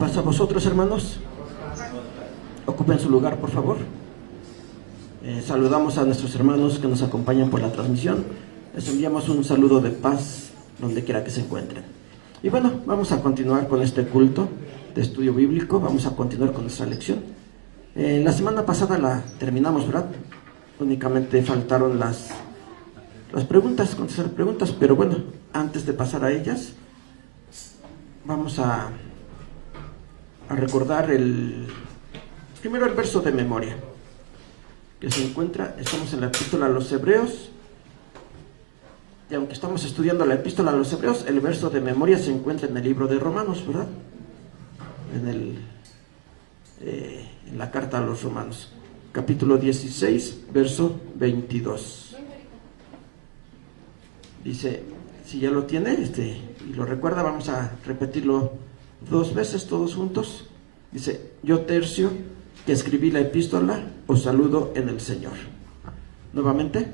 Paso a vosotros, hermanos. Ocupen su lugar, por favor. Saludamos a nuestros hermanos que nos acompañan por la transmisión. Les enviamos un saludo de paz donde quiera que se encuentren. Y bueno, vamos a continuar con este culto de estudio bíblico. Vamos a continuar con nuestra lección. La semana pasada la terminamos, ¿verdad? Únicamente faltaron las preguntas, contestar preguntas, pero bueno, antes de pasar a ellas, vamos a recordar primero el verso de memoria que se encuentra. Estamos en la epístola a los Hebreos, y aunque estamos estudiando la epístola a los Hebreos, el verso de memoria se encuentra en el libro de Romanos, ¿verdad? En la carta a los Romanos, capítulo 16, verso 22. Dice, si ya lo tiene y lo recuerda, vamos a repetirlo 2 veces todos juntos. Dice, yo Tercio, que escribí la epístola, os saludo en el Señor. Nuevamente,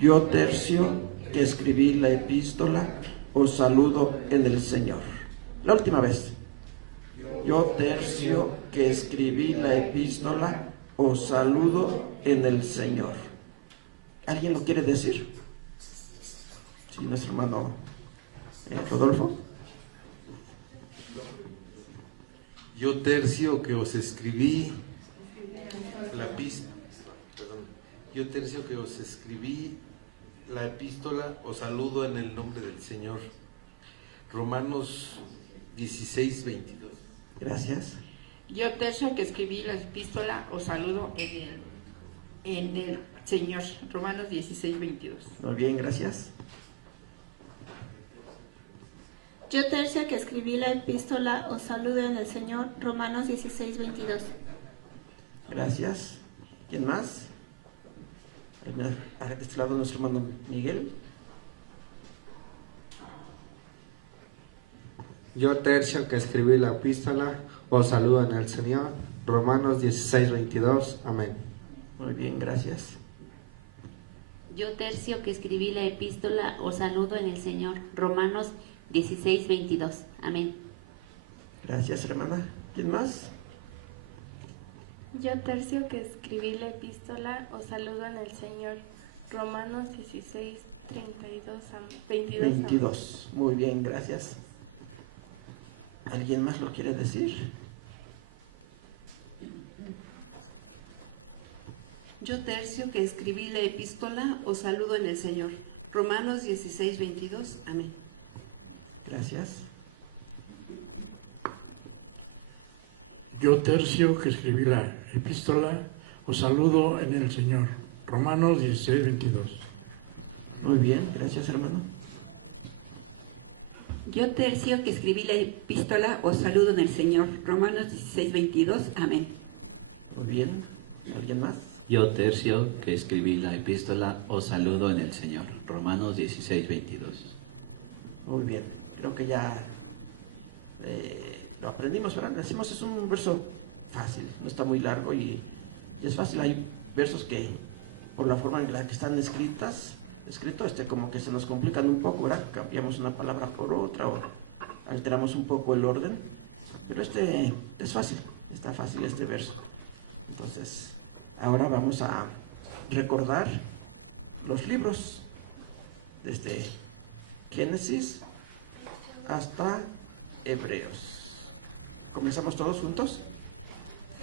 yo Tercio, que escribí la epístola, os saludo en el Señor. La última vez, yo Tercio, que escribí la epístola, os saludo en el Señor. ¿Alguien lo quiere decir? Sí, nuestro hermano Rodolfo. Yo Tercio, que os escribí la epístola, yo Tercio, que os escribí la epístola, os saludo en el nombre del Señor. Romanos 16, 22. Gracias. Yo Tercio, que escribí la epístola, os saludo en el Señor. Romanos 16, 22. Muy bien, gracias. Yo Tercio, que escribí la epístola, os saludo en el Señor. Romanos 16, 22. Gracias. ¿Quién más? De este lado nuestro hermano Miguel. Yo Tercio, que escribí la epístola, os saludo en el Señor. Romanos 16, 22. Amén. Muy bien, gracias. Yo Tercio, que escribí la epístola, os saludo en el Señor. Romanos 16, 22. Amén. Gracias, hermana. ¿Quién más? Yo Tercio, que escribí la epístola, os saludo en el Señor. Romanos 16, 32, 22. 22. Muy bien, gracias. ¿Alguien más lo quiere decir? Yo Tercio, que escribí la epístola, os saludo en el Señor. Romanos 16, 22. Amén. Gracias. Yo Tercio, que escribí la epístola, os saludo en el Señor. Romanos 16, 22. Muy bien, gracias, hermano. Yo Tercio, que escribí la epístola, os saludo en el Señor. Romanos 16, 22. Amén. Muy bien. ¿Alguien más? Yo Tercio, que escribí la epístola, os saludo en el Señor. Romanos 16, 22. Muy bien. Creo que ya lo aprendimos, ¿verdad? Decimos, es un verso fácil, no está muy largo y es fácil. Hay versos que, por la forma en la que están escritos, como que se nos complican un poco, ¿verdad? Cambiamos una palabra por otra o alteramos un poco el orden, pero es fácil, está fácil este verso. Entonces, ahora vamos a recordar los libros desde Génesis hasta Hebreos. ¿Comenzamos todos juntos?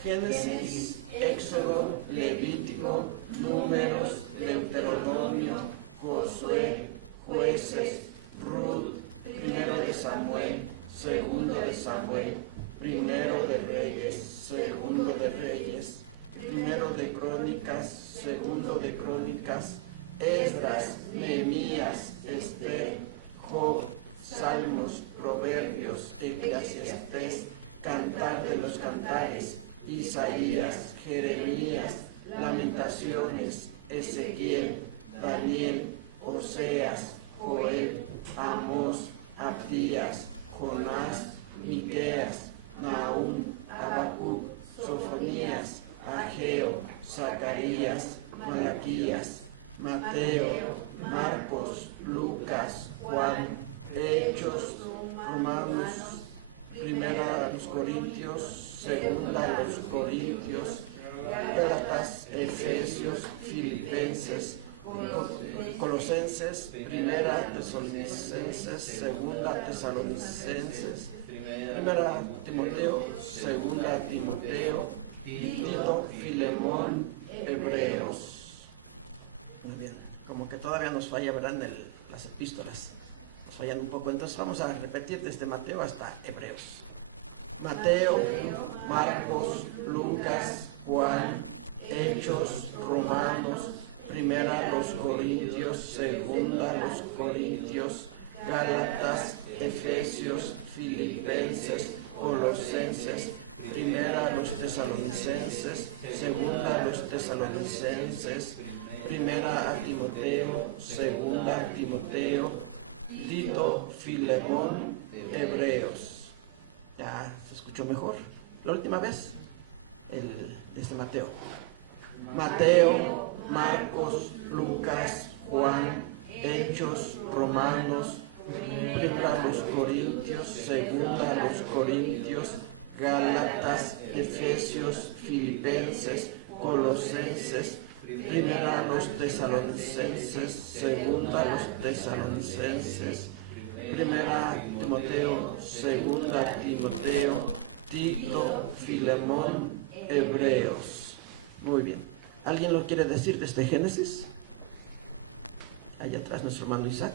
Génesis, Éxodo, Levítico, Números, Deuteronomio, Josué, Jueces, Ruth, Primero de Samuel, Segundo de Samuel, Primero de Reyes, Segundo de Reyes, Primero de Crónicas, Segundo de Crónicas, Esdras, Nehemías, Esther, Job, Salmos, Proverbios, Eclesiastés, Cantar de los Cantares, Isaías, Jeremías, Lamentaciones, Ezequiel, Daniel, Oseas, Joel, Amós, Abdías, Jonás, Miqueas, Nahum, Habacuc, Sofonías, Ageo, Zacarías, Malaquías, Mateo, Marcos, Lucas, Juan, Hechos, Romanos, Primera a los Corintios, segunda a los Corintios, Gálatas, Efesios, Filipenses, Colosenses, primera Tesalonicenses, segunda Tesalonicenses, primera Timoteo, segunda Timoteo, Tito, Filemón, Hebreos. Muy bien, como que todavía nos falla, ¿verdad? Las epístolas nos fallan un poco, entonces vamos a repetir desde Mateo hasta Hebreos. Mateo, Marcos, Lucas, Juan, Hechos, Romanos, primera los Corintios, segunda los Corintios, Gálatas, Efesios, Filipenses, Colosenses, primera los Tesalonicenses, segunda los Tesalonicenses, primera a Timoteo, segunda a Timoteo, Tito, Filemón, Hebreos. Ya se escuchó mejor. La última vez, desde Mateo. Mateo, Marcos, Lucas, Juan, Hechos, Romanos, primera los Corintios, segunda los Corintios, Gálatas, Efesios, Filipenses, Colosenses, primera los Tesalonicenses, segunda los Tesalonicenses, primera Timoteo, segunda Timoteo, Tito, Filemón, Hebreos. Muy bien. ¿Alguien lo quiere decir desde Génesis? Allá atrás nuestro hermano Isaac.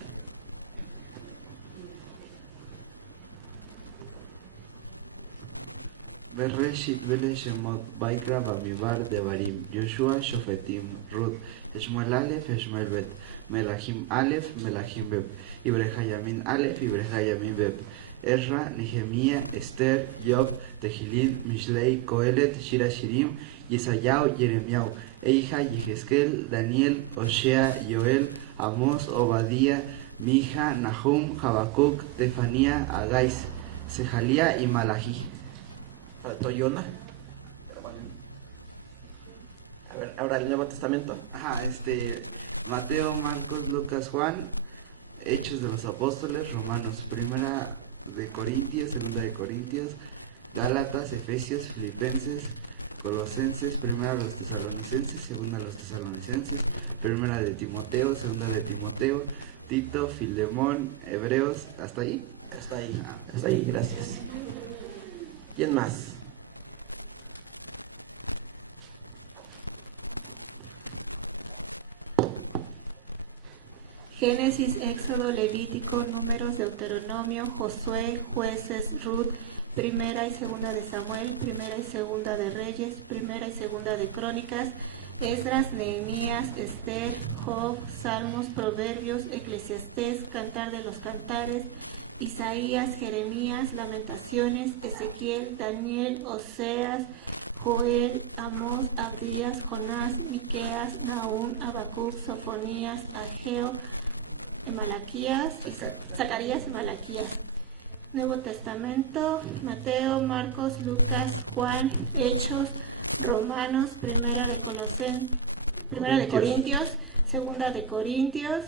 Bereshit Shemot Vaikra Bamibar Devarim Yoshua Shofetim Ruth Shmuel Aleph Shmuel Bet Melahim Aleph Melahim Beb Ibrehayamin Aleph Ibrehayamin Beb Ezra Nehemia Esther Job Tehilin Mishlei Kohelet Shira Shirim Yesayao Yeremiao Eija Yehezkel Daniel Oshea Yoel Amos Obadía Mija Nahum Habacuc Tefanía Agais Sejalía y Malají. Faltó Yona. A ver, ahora el Nuevo Testamento. Ajá, Mateo, Marcos, Lucas, Juan, Hechos de los Apóstoles, Romanos, primera de Corintios, segunda de Corintios, Gálatas, Efesios, Filipenses, Colosenses, primera de los Tesalonicenses, segunda de los Tesalonicenses, primera de Timoteo, segunda de Timoteo, Tito, Filemón, Hebreos, ¿hasta ahí? Hasta ahí, gracias. ¿Quién más? Génesis, Éxodo, Levítico, Números, Deuteronomio, Josué, Jueces, Ruth, primera y segunda de Samuel, primera y segunda de Reyes, primera y segunda de Crónicas, Esdras, Nehemías, Esther, Job, Salmos, Proverbios, Eclesiastés, Cantar de los Cantares, Isaías, Jeremías, Lamentaciones, Ezequiel, Daniel, Oseas, Joel, Amós, Abdías, Jonás, Miqueas, Nahum, Habacuc, Sofonías, Ageo, Zacarías y Malaquías. Nuevo Testamento, Mateo, Marcos, Lucas, Juan, Hechos, Romanos, primera de Corintios, segunda de Corintios,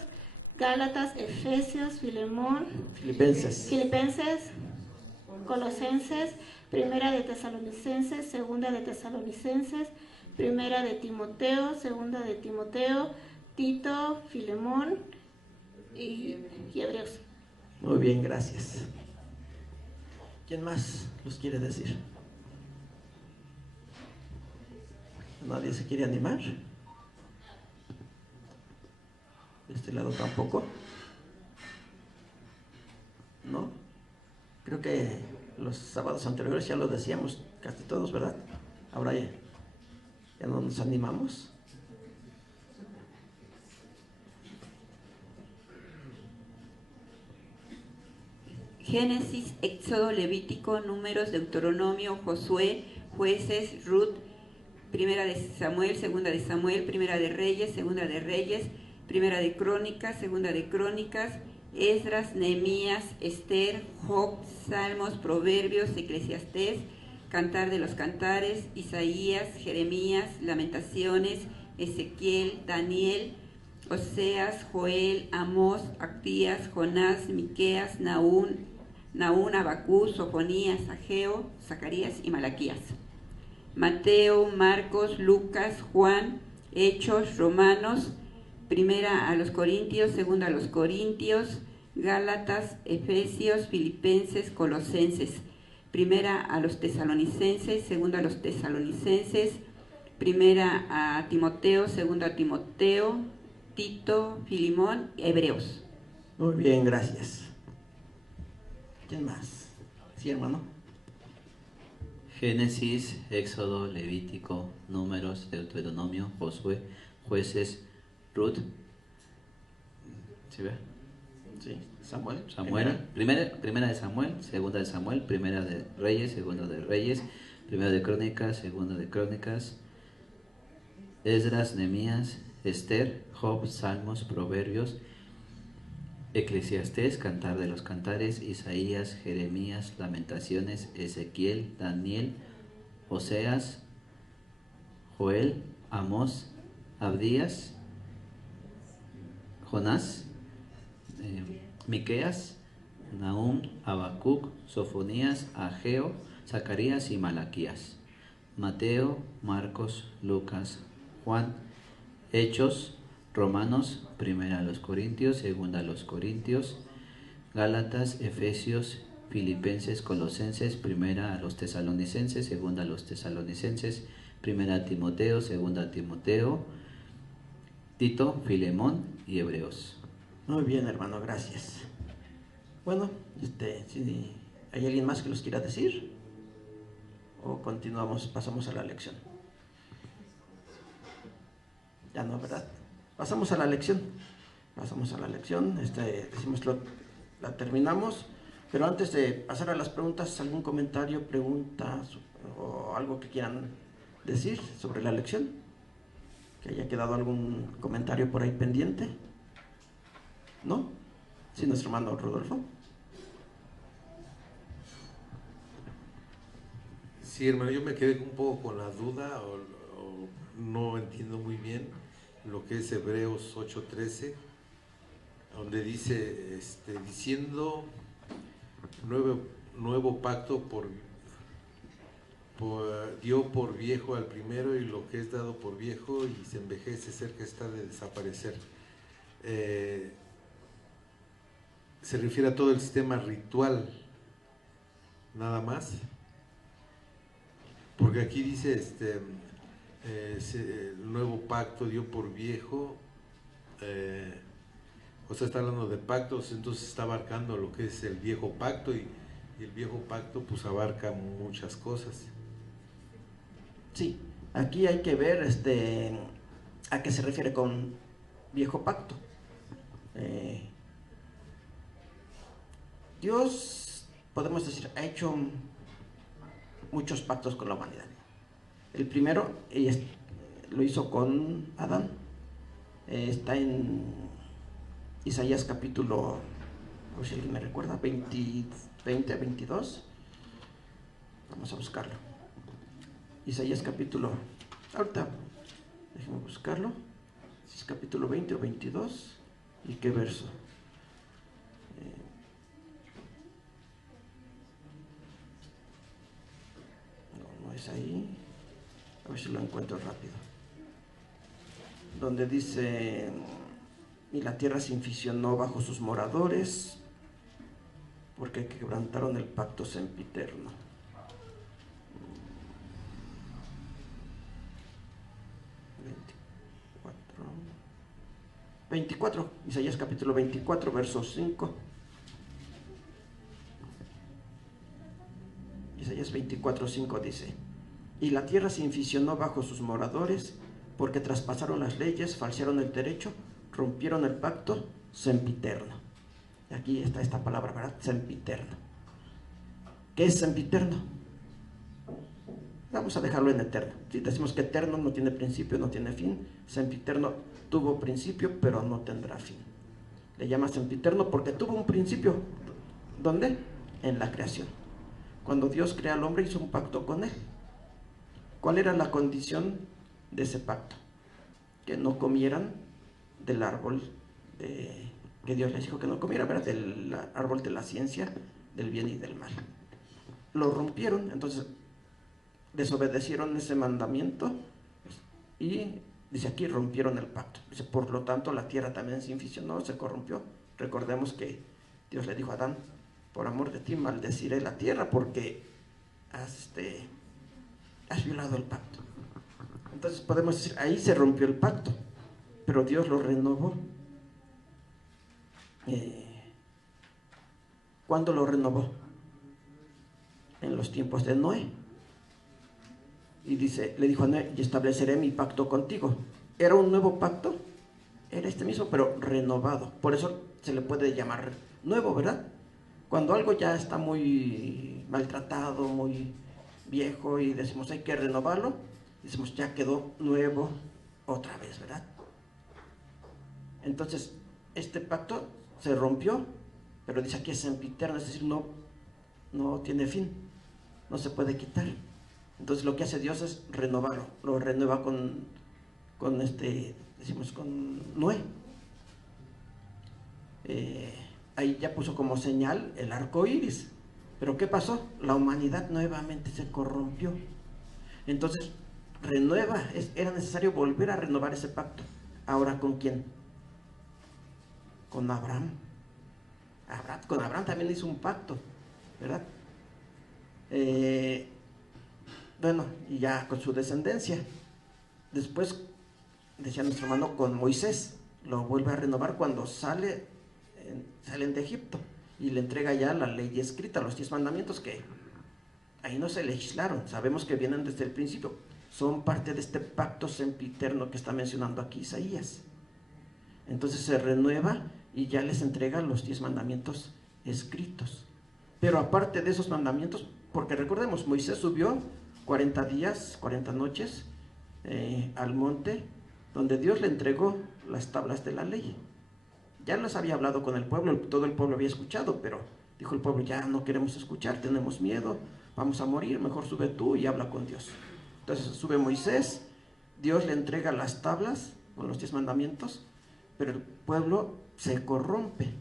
Gálatas, Efesios, Filemón, Filipenses, Colosenses, primera de Tesalonicenses, segunda de Tesalonicenses, primera de Timoteo, segunda de Timoteo, Tito, Filemón y Hebreos. Muy bien, gracias. ¿Quién más los quiere decir? ¿Nadie se quiere animar? De este lado tampoco. ¿No? Creo que los sábados anteriores ya lo decíamos casi todos, ¿verdad? Ahora ya no nos animamos. Génesis, Éxodo, Levítico, Números, Deuteronomio, Josué, Jueces, Ruth, primera de Samuel, segunda de Samuel, primera de Reyes, segunda de Reyes, primera de Crónicas, segunda de Crónicas, Esdras, Nehemías, Esther, Job, Salmos, Proverbios, Eclesiastés, Cantar de los Cantares, Isaías, Jeremías, Lamentaciones, Ezequiel, Daniel, Oseas, Joel, Amós, Abdías, Jonás, Miqueas, Nahum, Nahún, Abacús, Sofonías, Ageo, Zacarías y Malaquías. Mateo, Marcos, Lucas, Juan, Hechos, Romanos, primera a los Corintios, segunda a los Corintios, Gálatas, Efesios, Filipenses, Colosenses, primera a los Tesalonicenses, segunda a los Tesalonicenses, primera a Timoteo, segunda a Timoteo, Tito, Filimón, Hebreos. Muy bien, gracias. ¿Quién más? Sí, hermano. Génesis, Éxodo, Levítico, Números, Deuteronomio, Josué, Jueces, Ruth. ¿Sí ve? Sí, Samuel. Primera de Samuel, segunda de Samuel, primera de Reyes, segunda de Reyes, primera de Crónicas, segunda de Crónicas, Esdras, Nehemías, Esther, Job, Salmos, Proverbios, Eclesiastés, Cantar de los Cantares, Isaías, Jeremías, Lamentaciones, Ezequiel, Daniel, Oseas, Joel, Amós, Abdías, Jonás, Miqueas, Nahum, Habacuc, Sofonías, Ageo, Zacarías y Malaquías. Mateo, Marcos, Lucas, Juan, Hechos, Romanos, primera a los Corintios, segunda a los Corintios, Gálatas, Efesios, Filipenses, Colosenses, primera a los Tesalonicenses, segunda a los Tesalonicenses, primera a Timoteo, segunda a Timoteo, Tito, Filemón y Hebreos. Muy bien, hermano, gracias. Bueno, si hay alguien más que los quiera decir, o continuamos, pasamos a la lección. Ya no, ¿verdad? Pasamos a la lección. Decimos la terminamos, pero antes de pasar a las preguntas, ¿algún comentario, pregunta o algo que quieran decir sobre la lección? ¿Que haya quedado algún comentario por ahí pendiente? ¿No? Sí, nuestro hermano Rodolfo. Sí, hermano, yo me quedé un poco con la duda o no entiendo muy bien lo que es Hebreos 8:13, donde dice, diciendo nuevo pacto dio por viejo al primero, y lo que es dado por viejo y se envejece cerca está de desaparecer. Se refiere a todo el sistema ritual, nada más, porque aquí dice el nuevo pacto dio por viejo, o sea, está hablando de pactos, entonces está abarcando lo que es el viejo pacto, y el viejo pacto pues abarca muchas cosas. Sí, aquí hay que ver a qué se refiere con viejo pacto. Dios, podemos decir, ha hecho muchos pactos con la humanidad. El primero lo hizo con Adán. Está en Isaías capítulo, a ver si alguien me recuerda, 20 a 22. Vamos a buscarlo. Isaías capítulo, ahorita déjenme buscarlo, si es capítulo 20 o 22 y qué verso. No es ahí, a ver si lo encuentro rápido, donde dice: y la tierra se inficionó bajo sus moradores, porque quebrantaron el pacto sempiterno. 24, Isaías capítulo 24, verso 5. Isaías 24, 5 dice: y la tierra se inficionó bajo sus moradores, porque traspasaron las leyes, falsearon el derecho, rompieron el pacto sempiterno. Y aquí está esta palabra, ¿verdad? Sempiterno. ¿Qué es sempiterno? Vamos a dejarlo en eterno. Si decimos que eterno no tiene principio, no tiene fin, sempiterno tuvo principio, pero no tendrá fin. Le llama sempiterno porque tuvo un principio. ¿Dónde? En la creación. Cuando Dios crea al hombre, hizo un pacto con él. ¿Cuál era la condición de ese pacto? Que no comieran del árbol que Dios les dijo que no comieran, ¿verdad? Del árbol de la ciencia del bien y del mal. Lo rompieron, entonces desobedecieron ese mandamiento y dice aquí rompieron el pacto. Dice, por lo tanto la tierra también se inficionó, se corrompió. Recordemos que Dios le dijo a Adán, por amor de ti maldeciré la tierra porque has violado el pacto. Entonces podemos decir, ahí se rompió el pacto, pero Dios lo renovó. ¿Cuándo lo renovó? En los tiempos de Noé. Y dice, le dijo a Noé, y estableceré mi pacto contigo. ¿Era un nuevo pacto? Era este mismo, pero renovado. Por eso se le puede llamar nuevo, ¿verdad? Cuando algo ya está muy maltratado, muy viejo, y decimos hay que renovarlo, decimos ya quedó nuevo otra vez, ¿verdad? Entonces, este pacto se rompió, pero dice aquí es sempiterno, es decir, no tiene fin, no se puede quitar. Entonces lo que hace Dios es renovarlo, lo renueva con Noé. Ahí ya puso como señal el arco iris. Pero ¿qué pasó? La humanidad nuevamente se corrompió. Entonces renueva, era necesario volver a renovar ese pacto. ¿Ahora con quién? Con Abraham. Con Abraham también hizo un pacto, ¿verdad? Bueno, y ya con su descendencia. Después, decía nuestro hermano, con Moisés, lo vuelve a renovar cuando salen de Egipto y le entrega ya la ley escrita, los 10 mandamientos, que ahí no se legislaron, sabemos que vienen desde el principio, son parte de este pacto sempiterno que está mencionando aquí Isaías. Entonces se renueva y ya les entrega los 10 mandamientos escritos. Pero aparte de esos mandamientos, porque recordemos, Moisés subió 40 días, 40 noches al monte donde Dios le entregó las tablas de la ley. Ya les había hablado con el pueblo, todo el pueblo había escuchado, pero dijo el pueblo, ya no queremos escuchar, tenemos miedo, vamos a morir, mejor sube tú y habla con Dios. Entonces sube Moisés, Dios le entrega las tablas con los 10 mandamientos, pero el pueblo se corrompe.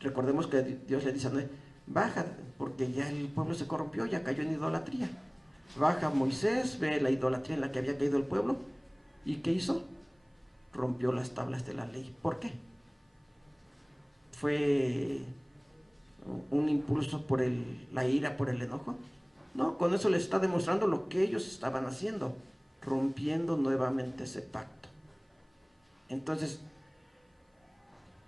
Recordemos que Dios le dice a Noé, baja, porque ya el pueblo se corrompió, ya cayó en idolatría. Baja Moisés, ve la idolatría en la que había caído el pueblo, ¿y qué hizo? Rompió las tablas de la ley. ¿Por qué? ¿Fue un impulso por la ira, por el enojo? No, con eso les está demostrando lo que ellos estaban haciendo, rompiendo nuevamente ese pacto. Entonces,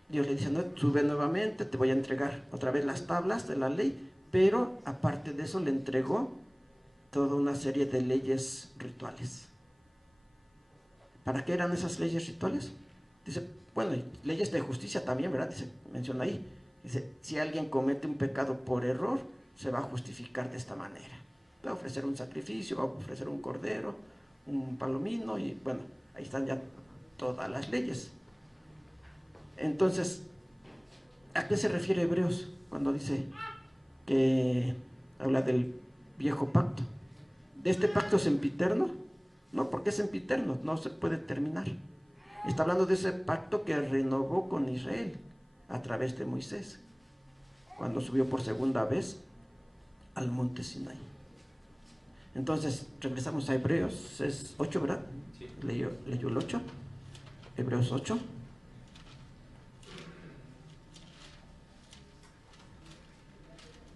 Dios le dice, no, sube nuevamente, te voy a entregar otra vez las tablas de la ley, pero aparte de eso le entregó toda una serie de leyes rituales. ¿Para qué eran esas leyes rituales? Dice, bueno, y leyes de justicia también, ¿verdad? Dice, menciona ahí, dice, si alguien comete un pecado por error, se va a justificar de esta manera. Va a ofrecer un sacrificio, va a ofrecer un cordero, un palomino, y bueno, ahí están ya todas las leyes. Entonces, ¿a qué se refiere Hebreos cuando dice que habla del viejo pacto? ¿De este pacto sempiterno? No, porque es sempiterno, no se puede terminar. Está hablando de ese pacto que renovó con Israel a través de Moisés, cuando subió por segunda vez al monte Sinaí. Entonces, regresamos a Hebreos, es 8, ¿verdad? Sí. Leyó el 8, Hebreos 8.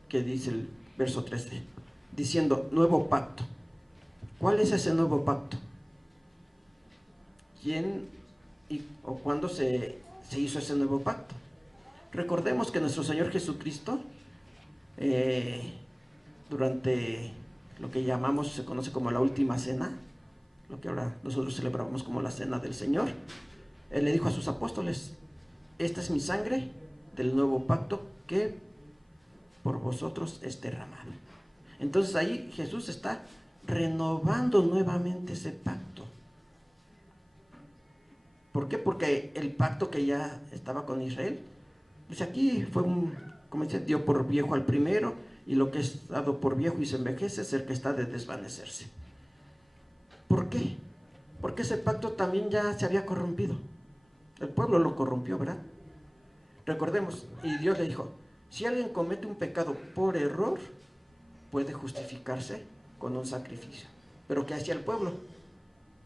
Que dice el verso 13, diciendo, nuevo pacto. ¿Cuál es ese nuevo pacto? ¿Quién o cuándo se hizo ese nuevo pacto? Recordemos que nuestro Señor Jesucristo, durante lo que se conoce como la última cena, lo que ahora nosotros celebramos como la cena del Señor, Él le dijo a sus apóstoles, esta es mi sangre del nuevo pacto que por vosotros es derramado. Entonces ahí Jesús está renovando nuevamente ese pacto. ¿Por qué? Porque el pacto que ya estaba con Israel, pues aquí fue como dice, dio por viejo al primero, y lo que es dado por viejo y se envejece es el que está de desvanecerse. ¿Por qué? Porque ese pacto también ya se había corrompido. El pueblo lo corrompió, ¿verdad? Recordemos, y Dios le dijo, Si alguien comete un pecado por error, puede justificarse con un sacrificio. Pero ¿qué hacía el pueblo?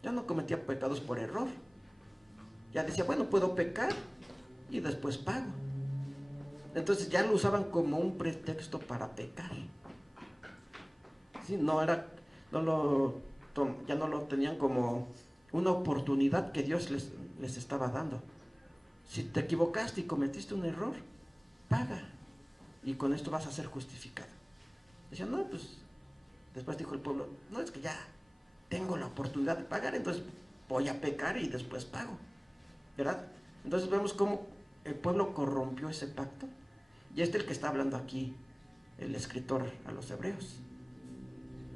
Ya no cometía pecados por error. Ya decía, bueno, puedo pecar y después pago. Entonces ya lo usaban como un pretexto para pecar. Sí, ya no lo tenían como una oportunidad que Dios les estaba dando. Si te equivocaste y cometiste un error, paga. Y con esto vas a ser justificado. Decían, no, pues, después dijo el pueblo, no, es que ya tengo la oportunidad de pagar, entonces voy a pecar y después pago. ¿Verdad? Entonces vemos cómo el pueblo corrompió ese pacto. Y este es el que está hablando aquí el escritor a los hebreos.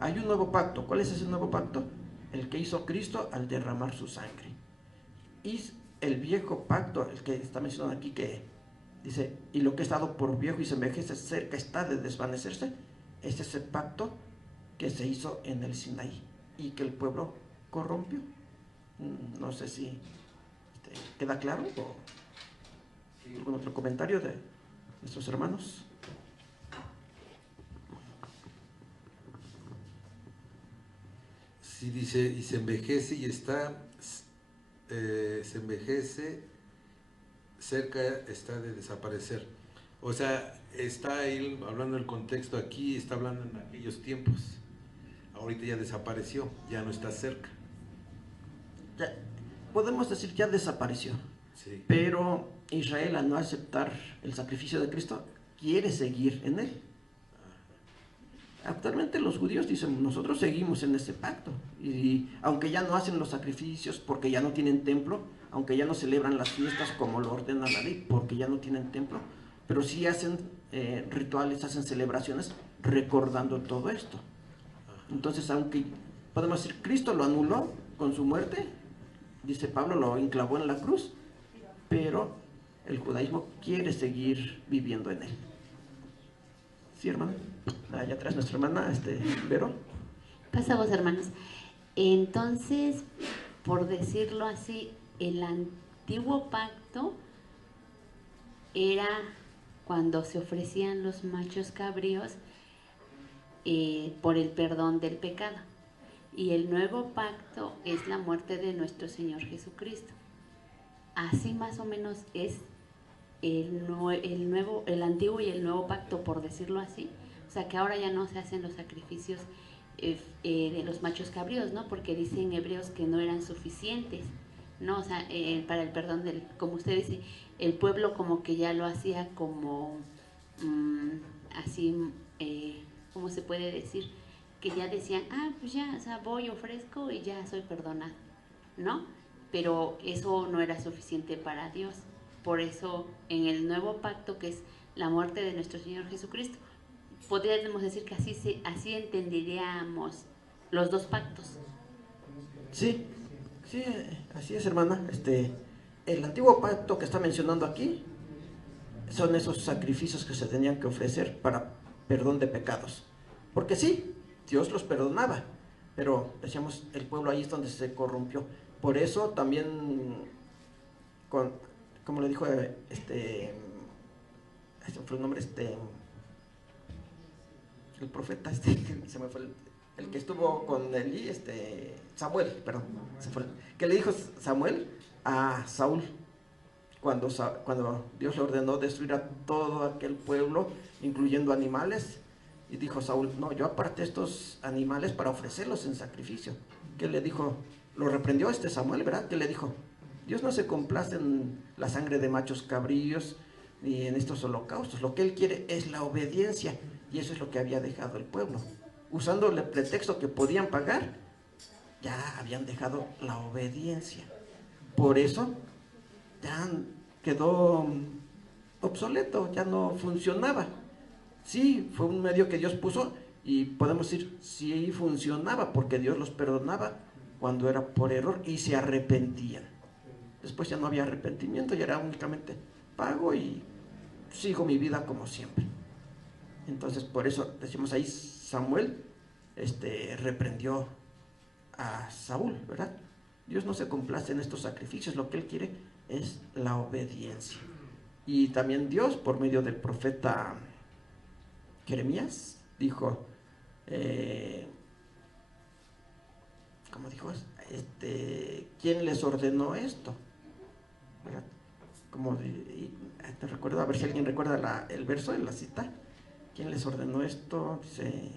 Hay un nuevo pacto. ¿Cuál es ese nuevo pacto? El que hizo Cristo al derramar su sangre. Y el viejo pacto, el que está mencionado aquí, que dice, y lo que es dado por viejo y se envejece, cerca está de desvanecerse, es ese pacto que se hizo en el Sinaí y que el pueblo corrompió. No sé si queda claro o algún otro comentario de nuestros hermanos. Sí, dice, y se envejece y se envejece, cerca está de desaparecer. O sea, está él hablando del contexto aquí, está hablando en aquellos tiempos. Ahorita ya desapareció, ya no está cerca. Ya, podemos decir ya desapareció. Sí. Pero Israel, al no aceptar el sacrificio de Cristo, quiere seguir en él. Actualmente los judíos dicen, nosotros seguimos en ese pacto, y aunque ya no hacen los sacrificios porque ya no tienen templo, aunque ya no celebran las fiestas como lo ordena la ley porque ya no tienen templo, pero sí hacen rituales, hacen celebraciones recordando todo esto. Entonces, aunque podemos decir Cristo lo anuló con su muerte, dice Pablo, lo enclavó en la cruz, pero el judaísmo quiere seguir viviendo en él. Sí, hermano. Allá atrás nuestra hermana, Vero. Pasa vos, hermanos. Entonces, por decirlo así, el antiguo pacto era cuando se ofrecían los machos cabríos por el perdón del pecado. Y el nuevo pacto es la muerte de nuestro Señor Jesucristo. Así más o menos es el antiguo y el nuevo pacto, por decirlo así. O sea, que ahora ya no se hacen los sacrificios de los machos cabríos, ¿no? Porque dicen hebreos que no eran suficientes, ¿no? O sea, para el perdón del, como usted dice, el pueblo como que ya lo hacía como así, ¿cómo se puede decir? Que ya decían, pues ya, o sea, voy, ofrezco y ya soy perdonado, ¿no? Pero eso no era suficiente para Dios. Por eso, en el nuevo pacto, que es la muerte de nuestro Señor Jesucristo, podríamos decir que así entenderíamos los dos pactos. Sí, así es, hermana. El antiguo pacto que está mencionando aquí son esos sacrificios que se tenían que ofrecer para perdón de pecados. Porque sí, Dios los perdonaba, pero decíamos, el pueblo ahí es donde se corrompió. Por eso también, como le dijo fue el nombre, el profeta, se me fue el que estuvo con Elí, Samuel, perdón, que le dijo Samuel a Saúl cuando Dios le ordenó destruir a todo aquel pueblo, incluyendo animales, y dijo Saúl, no, yo aparté estos animales para ofrecerlos en sacrificio. ¿Qué le dijo? Lo reprendió Samuel, ¿verdad? Que le dijo, Dios no se complace en la sangre de machos cabríos ni en estos holocaustos, lo que Él quiere es la obediencia, y eso es lo que había dejado el pueblo. Usando el pretexto que podían pagar, ya habían dejado la obediencia. Por eso ya quedó obsoleto, ya no funcionaba. Sí, fue un medio que Dios puso y podemos decir, sí funcionaba porque Dios los perdonaba cuando era por error y se arrepentían. Después ya no había arrepentimiento, ya era únicamente pago y sigo mi vida como siempre. Entonces, por eso decimos ahí, Samuel reprendió a Saúl, ¿verdad? Dios no se complace en estos sacrificios, lo que Él quiere es la obediencia. Y también Dios, por medio del profeta Jeremías, dijo, ¿cómo dijo? ¿Quién les ordenó esto? ¿Verdad? Te recuerdo, a ver si alguien recuerda el verso de la cita. ¿Quién les ordenó esto? Dice,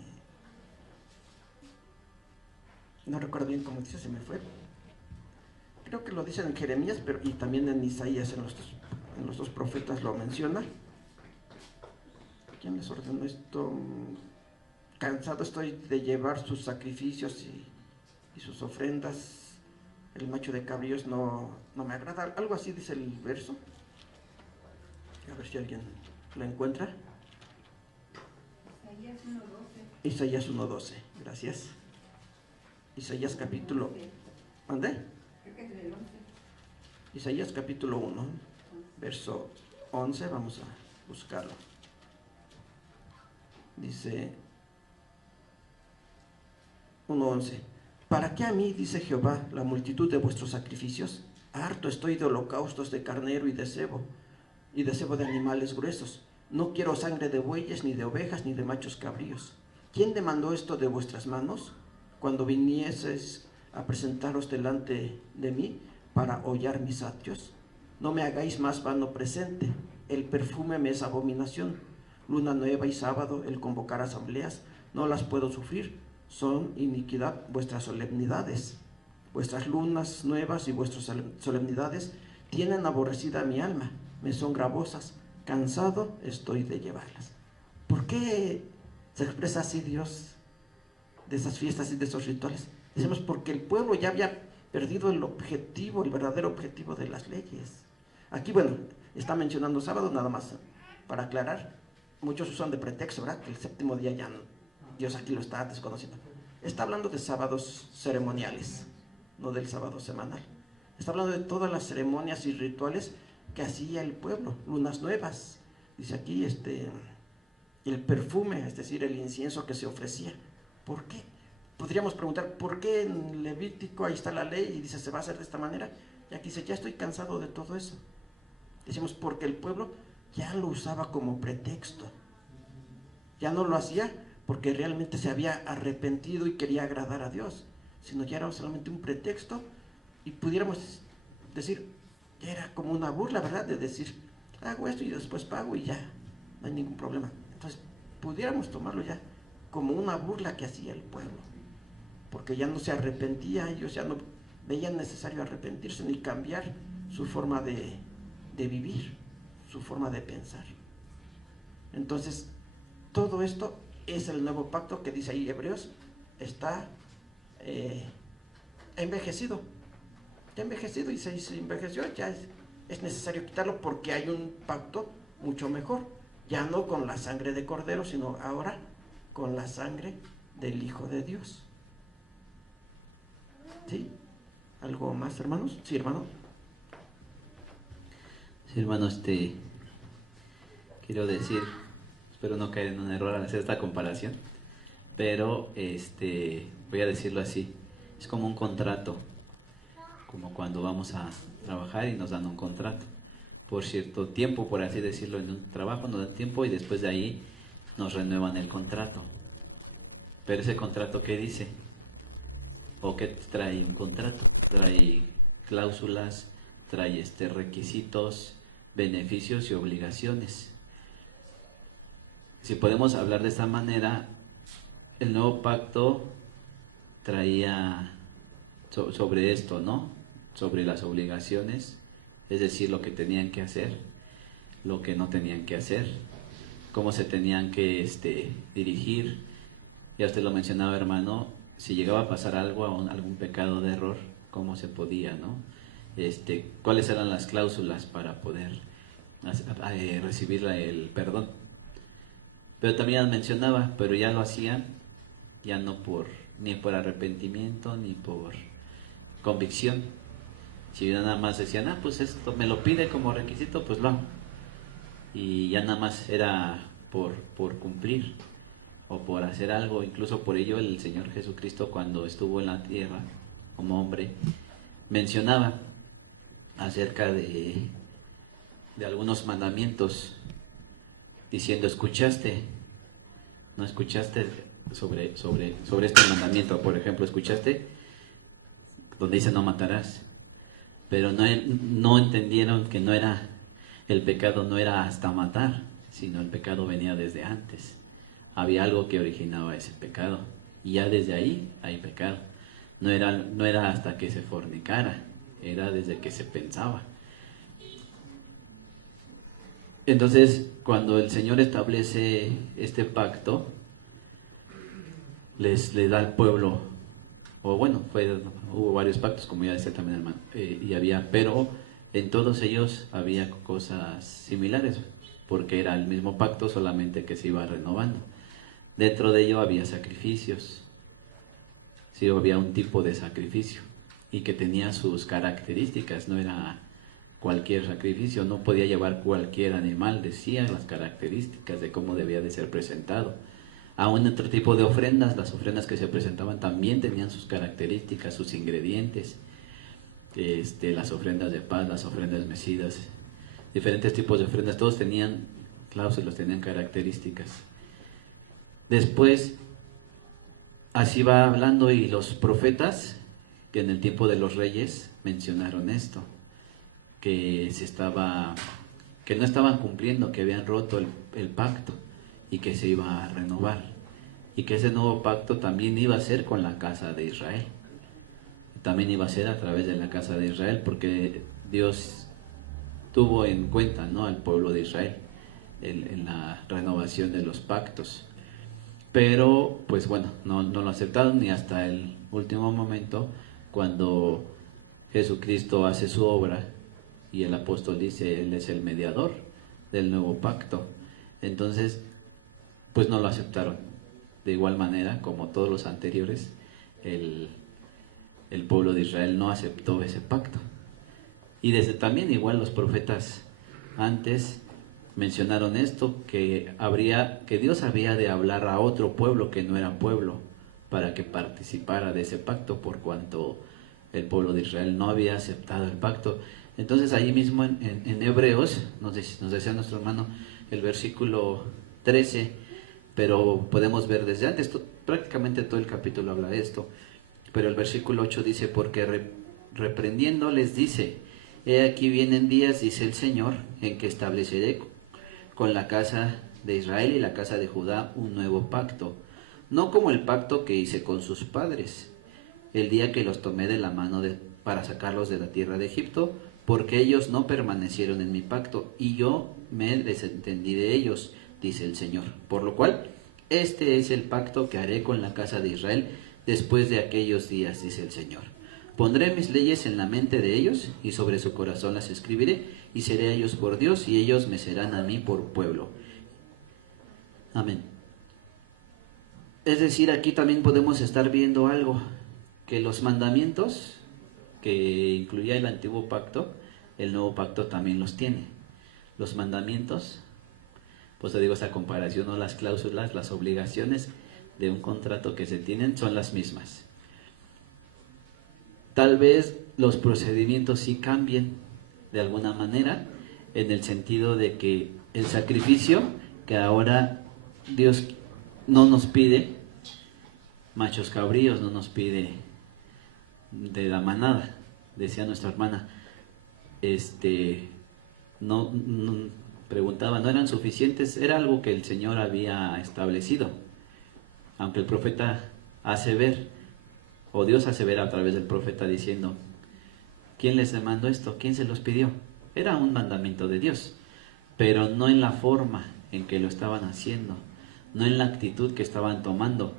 no recuerdo bien cómo dice, se me fue. Creo que lo dicen en Jeremías, pero y también en Isaías, en los dos profetas lo menciona. ¿Quién les ordenó esto? Cansado estoy de llevar sus sacrificios y sus ofrendas. El macho de cabríos no me agrada. Algo así dice el verso. A ver si alguien lo encuentra. Isaías 1:12. Gracias. Isaías capítulo... ¿Dónde? Isaías capítulo 1, verso 11. Vamos a buscarlo. Dice 1:11. ¿Para qué a mí, dice Jehová, la multitud de vuestros sacrificios? Harto estoy de holocaustos de carnero y de cebo de animales gruesos. No quiero sangre de bueyes, ni de ovejas, ni de machos cabríos. ¿Quién demandó esto de vuestras manos? Cuando vinieseis a presentaros delante de mí para hollar mis atrios. No me hagáis más vano presente. El perfume me es abominación. Luna nueva y sábado, el convocar asambleas, no las puedo sufrir. Son iniquidad vuestras solemnidades. Vuestras lunas nuevas y vuestras solemnidades tienen aborrecida mi alma, me son gravosas, cansado estoy de llevarlas. ¿Por qué se expresa así Dios de esas fiestas y de esos rituales? Decimos porque el pueblo ya había perdido el objetivo, el verdadero objetivo de las leyes. Aquí, bueno, está mencionando sábado, nada más para aclarar. Muchos usan de pretexto, ¿verdad? Que el séptimo día ya no, Dios aquí lo está desconociendo. Está hablando de sábados ceremoniales, no del sábado semanal. Está hablando de todas las ceremonias y rituales que hacía el pueblo, lunas nuevas. Dice aquí el perfume, es decir, el incienso que se ofrecía. ¿Por qué? Podríamos preguntar, ¿por qué en Levítico ahí está la ley y dice se va a hacer de esta manera? Y aquí dice, ya estoy cansado de todo eso. Decimos, porque el pueblo ya lo usaba como pretexto. Ya no lo hacía porque realmente se había arrepentido y quería agradar a Dios, sino ya era solamente un pretexto, y pudiéramos decir, ya era como una burla, ¿verdad? De decir, hago esto y después pago y ya, no hay ningún problema. Entonces, pudiéramos tomarlo ya como una burla que hacía el pueblo, porque ya no se arrepentía, ellos ya no veían necesario arrepentirse ni cambiar su forma de vivir, su forma de pensar. Entonces, todo esto es el nuevo pacto que dice ahí Hebreos, está envejecido. Ya envejecido, y se envejeció, ya es necesario quitarlo porque hay un pacto mucho mejor. Ya no con la sangre de cordero, sino ahora con la sangre del Hijo de Dios. ¿Sí? ¿Algo más, hermanos? Sí, hermano. Sí, hermano, quiero decir, espero no caer en un error al hacer esta comparación, pero voy a decirlo así, es como un contrato, como cuando vamos a trabajar y nos dan un contrato por cierto tiempo, por así decirlo, en un trabajo nos dan tiempo y después de ahí nos renuevan el contrato. Pero ese contrato, ¿qué dice? ¿O qué trae un contrato? Trae cláusulas, trae requisitos, beneficios y obligaciones. Si podemos hablar de esta manera, el nuevo pacto traía sobre esto, ¿no? Sobre las obligaciones, es decir, lo que tenían que hacer, lo que no tenían que hacer, cómo se tenían que dirigir. Ya usted lo mencionaba, hermano, si llegaba a pasar algo, algún pecado de error, cómo se podía, ¿no? Cuáles eran las cláusulas para poder recibir el perdón. Pero también mencionaba, pero ya lo hacían, ya no ni por arrepentimiento, ni por convicción. Si nada más decían, pues esto me lo pide como requisito, pues lo hago. Y ya nada más era por cumplir o por hacer algo. Incluso por ello el Señor Jesucristo, cuando estuvo en la tierra como hombre, mencionaba acerca de de algunos mandamientos, diciendo, ¿escuchaste? ¿No escuchaste sobre este mandamiento? Por ejemplo, ¿escuchaste? Donde dice no matarás. Pero no entendieron que no era, el pecado no era hasta matar, sino el pecado venía desde antes. Había algo que originaba ese pecado. Y ya desde ahí hay pecado. No era hasta que se fornicara, era desde que se pensaba. Entonces, cuando el Señor establece este pacto, le da al pueblo, o bueno, hubo varios pactos, como ya decía también hermano, pero en todos ellos había cosas similares, porque era el mismo pacto, solamente que se iba renovando. Dentro de ello había sacrificios, sí, había un tipo de sacrificio, y que tenía sus características, no era cualquier sacrificio, no podía llevar cualquier animal, decía las características de cómo debía de ser presentado. Aún otro tipo de ofrendas, las ofrendas que se presentaban también tenían sus características, sus ingredientes, las ofrendas de paz, las ofrendas mecidas, diferentes tipos de ofrendas, todos tenían cláusulas, tenían características. Después, así va hablando, y los profetas, que en el tiempo de los reyes mencionaron esto, que no estaban cumpliendo, que habían roto el pacto y que se iba a renovar, y que ese nuevo pacto también iba a ser con la casa de Israel, también iba a ser a través de la casa de Israel, porque Dios tuvo en cuenta, ¿no?, al pueblo de Israel en la renovación de los pactos. Pero pues bueno, no lo aceptaron, ni hasta el último momento, cuando Jesucristo hace su obra y el apóstol dice, Él es el mediador del nuevo pacto. Entonces, pues no lo aceptaron. De igual manera, como todos los anteriores, el pueblo de Israel no aceptó ese pacto. Y desde también igual los profetas antes mencionaron esto, que Dios había de hablar a otro pueblo que no era pueblo, para que participara de ese pacto, por cuanto el pueblo de Israel no había aceptado el pacto. Entonces allí mismo en Hebreos, nos decía nuestro hermano, el versículo 13, pero podemos ver desde antes, prácticamente todo el capítulo habla de esto, pero el versículo 8 dice, porque reprendiendo les dice, he aquí vienen días, dice el Señor, en que estableceré con la casa de Israel y la casa de Judá un nuevo pacto, no como el pacto que hice con sus padres, el día que los tomé de la mano para sacarlos de la tierra de Egipto, porque ellos no permanecieron en mi pacto, y yo me desentendí de ellos, dice el Señor. Por lo cual, este es el pacto que haré con la casa de Israel después de aquellos días, dice el Señor. Pondré mis leyes en la mente de ellos, y sobre su corazón las escribiré, y seré a ellos por Dios, y ellos me serán a mí por pueblo. Amén. Es decir, aquí también podemos estar viendo algo, que los mandamientos que incluía el antiguo pacto, el nuevo pacto también los tiene. Los mandamientos, pues te digo, esa comparación, o las cláusulas, las obligaciones de un contrato que se tienen son las mismas. Tal vez los procedimientos sí cambien de alguna manera, en el sentido de que el sacrificio, que ahora Dios no nos pide machos cabríos, no nos pide de la manada, decía nuestra hermana, preguntaba, ¿no eran suficientes? Era algo que el Señor había establecido, aunque el profeta hace ver, o Dios hace ver a través del profeta diciendo, ¿quién les demandó esto? ¿Quién se los pidió? Era un mandamiento de Dios, pero no en la forma en que lo estaban haciendo, no en la actitud que estaban tomando.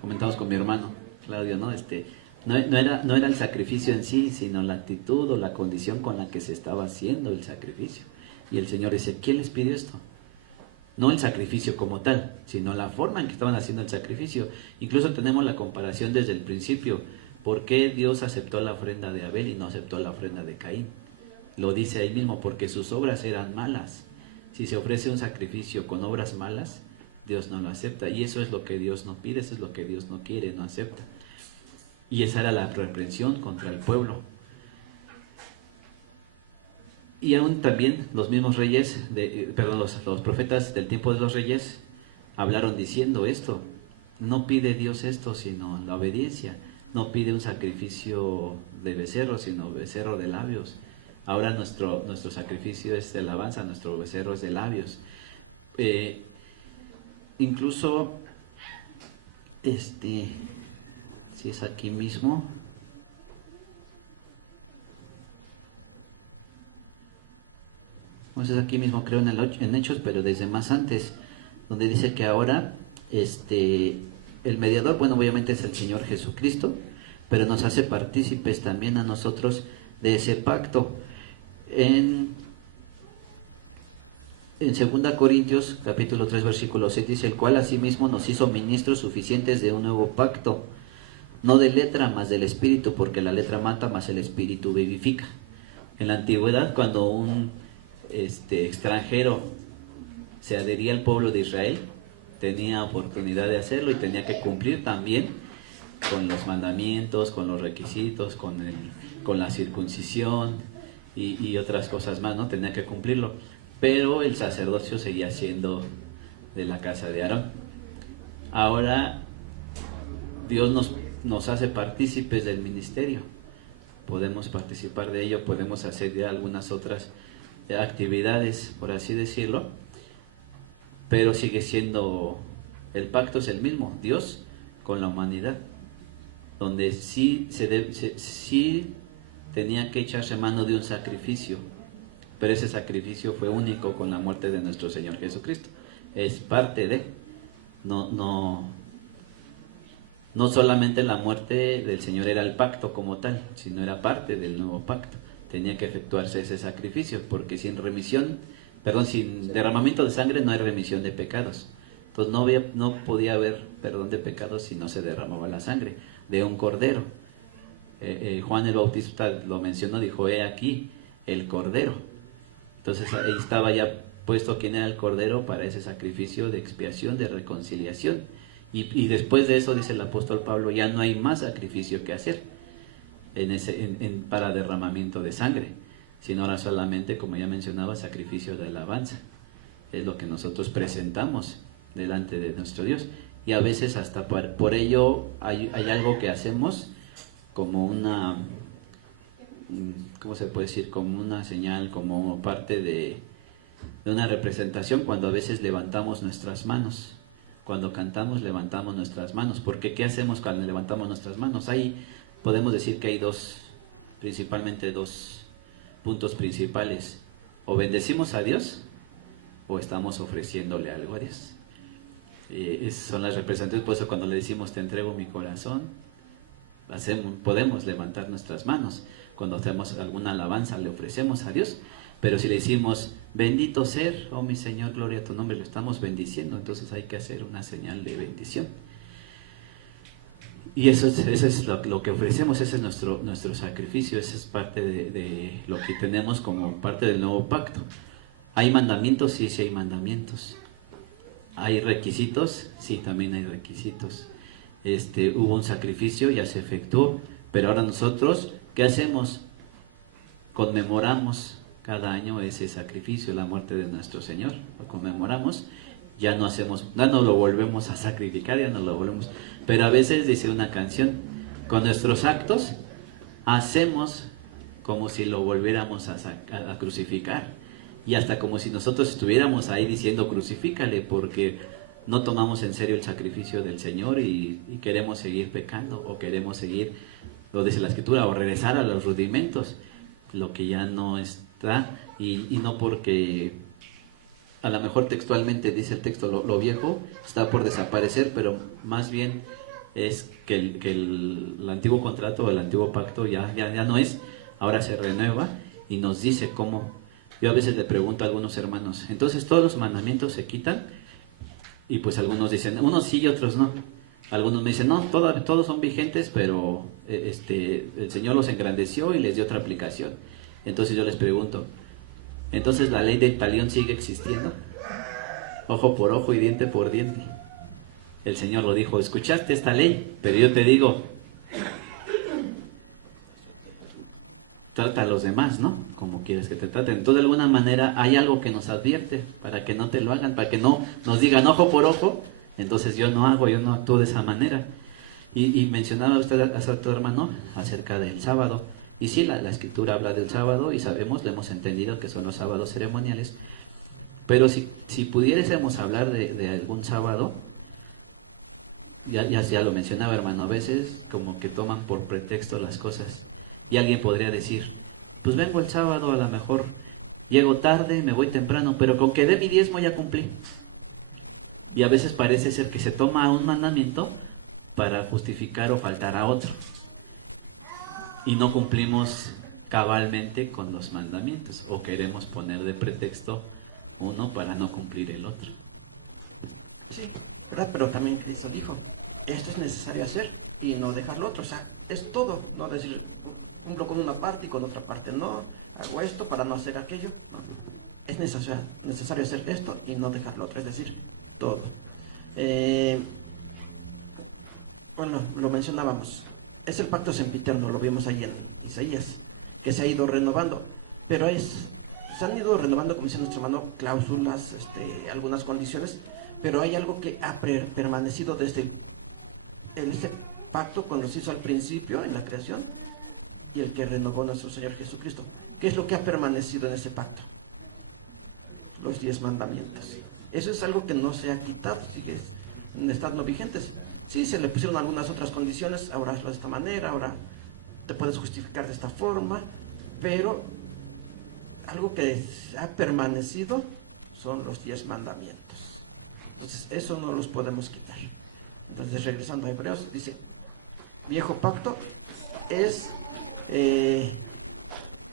Comentamos con mi hermano Claudio, ¿no? No era el sacrificio en sí, sino la actitud o la condición con la que se estaba haciendo el sacrificio. Y el Señor dice, ¿quién les pidió esto? No el sacrificio como tal, sino la forma en que estaban haciendo el sacrificio. Incluso tenemos la comparación desde el principio. ¿Por qué Dios aceptó la ofrenda de Abel y no aceptó la ofrenda de Caín? Lo dice ahí mismo, porque sus obras eran malas. Si se ofrece un sacrificio con obras malas, Dios no lo acepta. Y eso es lo que Dios no pide, eso es lo que Dios no quiere, no acepta. Y esa era la reprensión contra el pueblo. Y aún también los mismos reyes, los profetas del tiempo de los reyes hablaron diciendo esto. No pide Dios esto, sino la obediencia. No pide un sacrificio de becerro, sino becerro de labios. Ahora nuestro sacrificio es de alabanza, nuestro becerro es de labios. Incluso, si es aquí mismo, pues es aquí mismo creo en Hechos, pero desde más antes, donde dice que ahora el mediador, bueno, obviamente es el Señor Jesucristo, pero nos hace partícipes también a nosotros de ese pacto. En 2 Corintios capítulo 3 versículo 6 dice: el cual asimismo nos hizo ministros suficientes de un nuevo pacto, no de letra, mas del espíritu, porque la letra mata, mas el espíritu vivifica. En la antigüedad, cuando un extranjero se adhería al pueblo de Israel, tenía oportunidad de hacerlo y tenía que cumplir también con los mandamientos, con los requisitos, con la circuncisión y otras cosas más, ¿no? Tenía que cumplirlo. Pero el sacerdocio seguía siendo de la casa de Aarón. Ahora Dios nos hace partícipes del ministerio. Podemos participar de ello, podemos hacer ya algunas otras actividades, por así decirlo, pero sigue siendo, el pacto es el mismo, Dios con la humanidad, donde sí tenía que echarse mano de un sacrificio, pero ese sacrificio fue único con la muerte de nuestro Señor Jesucristo. Es parte de, no solamente la muerte del Señor era el pacto como tal, sino era parte del nuevo pacto. Tenía que efectuarse ese sacrificio, porque sin derramamiento de sangre no hay remisión de pecados. Entonces no podía haber perdón de pecados si no se derramaba la sangre de un cordero. Juan el Bautista lo mencionó, dijo: he aquí el cordero. Entonces ahí estaba ya puesto quién era el cordero para ese sacrificio de expiación, de reconciliación. Y después de eso, dice el apóstol Pablo, ya no hay más sacrificio que hacer para derramamiento de sangre, sino ahora solamente, como ya mencionaba, sacrificio de alabanza. Es lo que nosotros presentamos delante de nuestro Dios. Y a veces hasta por ello hay algo que hacemos como una, ¿cómo se puede decir? Como una señal, como parte de una representación, cuando a veces levantamos nuestras manos. Cuando cantamos, levantamos nuestras manos. Porque ¿qué hacemos cuando levantamos nuestras manos? Ahí podemos decir que hay principalmente dos puntos principales. O bendecimos a Dios, o estamos ofreciéndole algo a Dios. Esas son las representaciones. Por eso cuando le decimos te entrego mi corazón, podemos levantar nuestras manos. Cuando hacemos alguna alabanza le ofrecemos a Dios. Pero si le decimos bendito ser, oh mi Señor, gloria a tu nombre, lo estamos bendiciendo. Entonces hay que hacer una señal de bendición. Y eso es lo que ofrecemos, ese es nuestro sacrificio, esa es parte de lo que tenemos como parte del nuevo pacto. ¿Hay mandamientos? Sí, sí hay mandamientos. ¿Hay requisitos? Sí, también hay requisitos. Hubo un sacrificio, ya se efectuó, pero ahora nosotros, ¿qué hacemos? Conmemoramos cada año ese sacrificio, la muerte de nuestro Señor, lo conmemoramos. Ya no lo volvemos a sacrificar, ya no lo volvemos. Pero a veces dice una canción, con nuestros actos hacemos como si lo volviéramos a crucificar. Y hasta como si nosotros estuviéramos ahí diciendo crucifícale, porque no tomamos en serio el sacrificio del Señor y queremos seguir pecando, o queremos seguir, lo dice la Escritura, o regresar a los rudimentos, lo que ya no está, y no porque a lo mejor textualmente dice el texto, lo viejo está por desaparecer, pero más bien es que el antiguo contrato o el antiguo pacto ya no es, ahora se renueva y nos dice cómo. Yo a veces le pregunto a algunos hermanos, entonces todos los mandamientos se quitan, y pues algunos dicen, unos sí y otros no. Algunos me dicen, no, todos son vigentes, pero el Señor los engrandeció y les dio otra aplicación. Entonces yo les pregunto, ¿entonces la ley del talión sigue existiendo? Ojo por ojo y diente por diente. El Señor lo dijo, escuchaste esta ley, pero yo te digo, trata a los demás, ¿no? Como quieres que te traten. Entonces, de alguna manera, hay algo que nos advierte para que no te lo hagan, para que no nos digan ojo por ojo. Entonces, yo no actúo de esa manera. Y mencionaba usted hace tu hermano acerca del sábado. Y sí, la escritura habla del sábado y sabemos, lo hemos entendido que son los sábados ceremoniales. Pero si pudiésemos hablar de algún sábado, ya lo mencionaba, hermano, a veces como que toman por pretexto las cosas. Y alguien podría decir, pues vengo el sábado, a lo mejor llego tarde, me voy temprano, pero con que dé mi diezmo ya cumplí. Y a veces parece ser que se toma un mandamiento para justificar o faltar a otro. Y no cumplimos cabalmente con los mandamientos, o queremos poner de pretexto uno para no cumplir el otro. Sí, ¿verdad? Pero también Cristo dijo, esto es necesario hacer y no dejar lo otro. O sea, es todo, no decir, cumplo con una parte y con otra parte no, hago esto para no hacer aquello. No, es necesario hacer esto y no dejar lo otro, es decir, todo. Bueno, lo mencionábamos, es el pacto sempiterno, lo vimos ahí en Isaías, que se ha ido renovando, pero se han ido renovando, como dice nuestro hermano, cláusulas, algunas condiciones, pero hay algo que ha permanecido desde este pacto cuando se hizo al principio en la creación y el que renovó nuestro Señor Jesucristo. ¿Qué es lo que ha permanecido en ese pacto? Los 10 mandamientos. Eso es algo que no se ha quitado, sigue estando vigentes. Sí, se le pusieron algunas otras condiciones, ahora hazlo de esta manera, ahora te puedes justificar de esta forma, pero algo que ha permanecido son los 10 mandamientos. Entonces, eso no los podemos quitar. Entonces, regresando a Hebreos, dice, viejo pacto es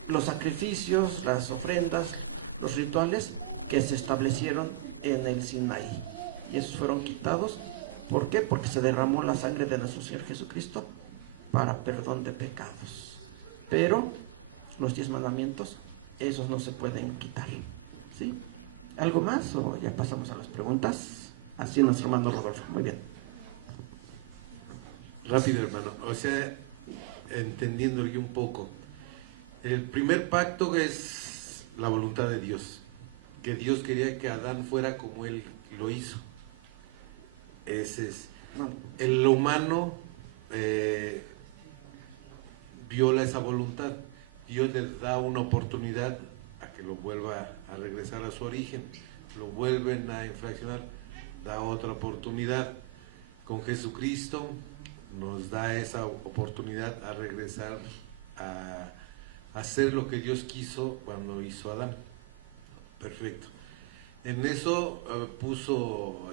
los sacrificios, las ofrendas, los rituales que se establecieron en el Sinaí. Y esos fueron quitados. ¿Por qué? Porque se derramó la sangre de nuestro Señor Jesucristo para perdón de pecados. Pero los 10 mandamientos, esos no se pueden quitar. ¿Sí? ¿Algo más o ya pasamos a las preguntas? Así nuestro hermano Rodolfo. Muy bien. Rápido, hermano. O sea, entendiéndolo yo un poco. El primer pacto es la voluntad de Dios. Que Dios quería que Adán fuera como Él lo hizo. Ese es. El humano viola esa voluntad. Dios le da una oportunidad a que lo vuelva a regresar a su origen. Lo vuelven a infraccionar, da otra oportunidad. Con Jesucristo nos da esa oportunidad a regresar a hacer lo que Dios quiso cuando hizo a Adán. Perfecto. En eso puso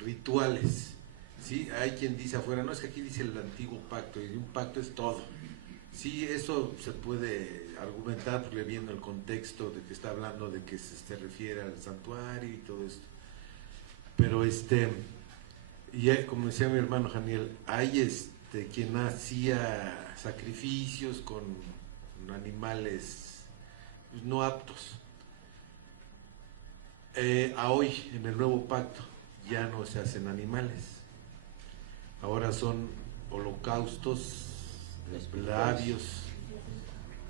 rituales. ¿Sí? Hay quien dice afuera, no, es que aquí dice el antiguo pacto, y un pacto es todo. Sí, eso se puede argumentar porque viendo el contexto de que está hablando de que se refiere al santuario y todo esto. Pero y como decía mi hermano Janiel, hay quien hacía sacrificios con animales no aptos. A hoy, en el nuevo pacto, ya no se hacen animales. Ahora son holocaustos, labios,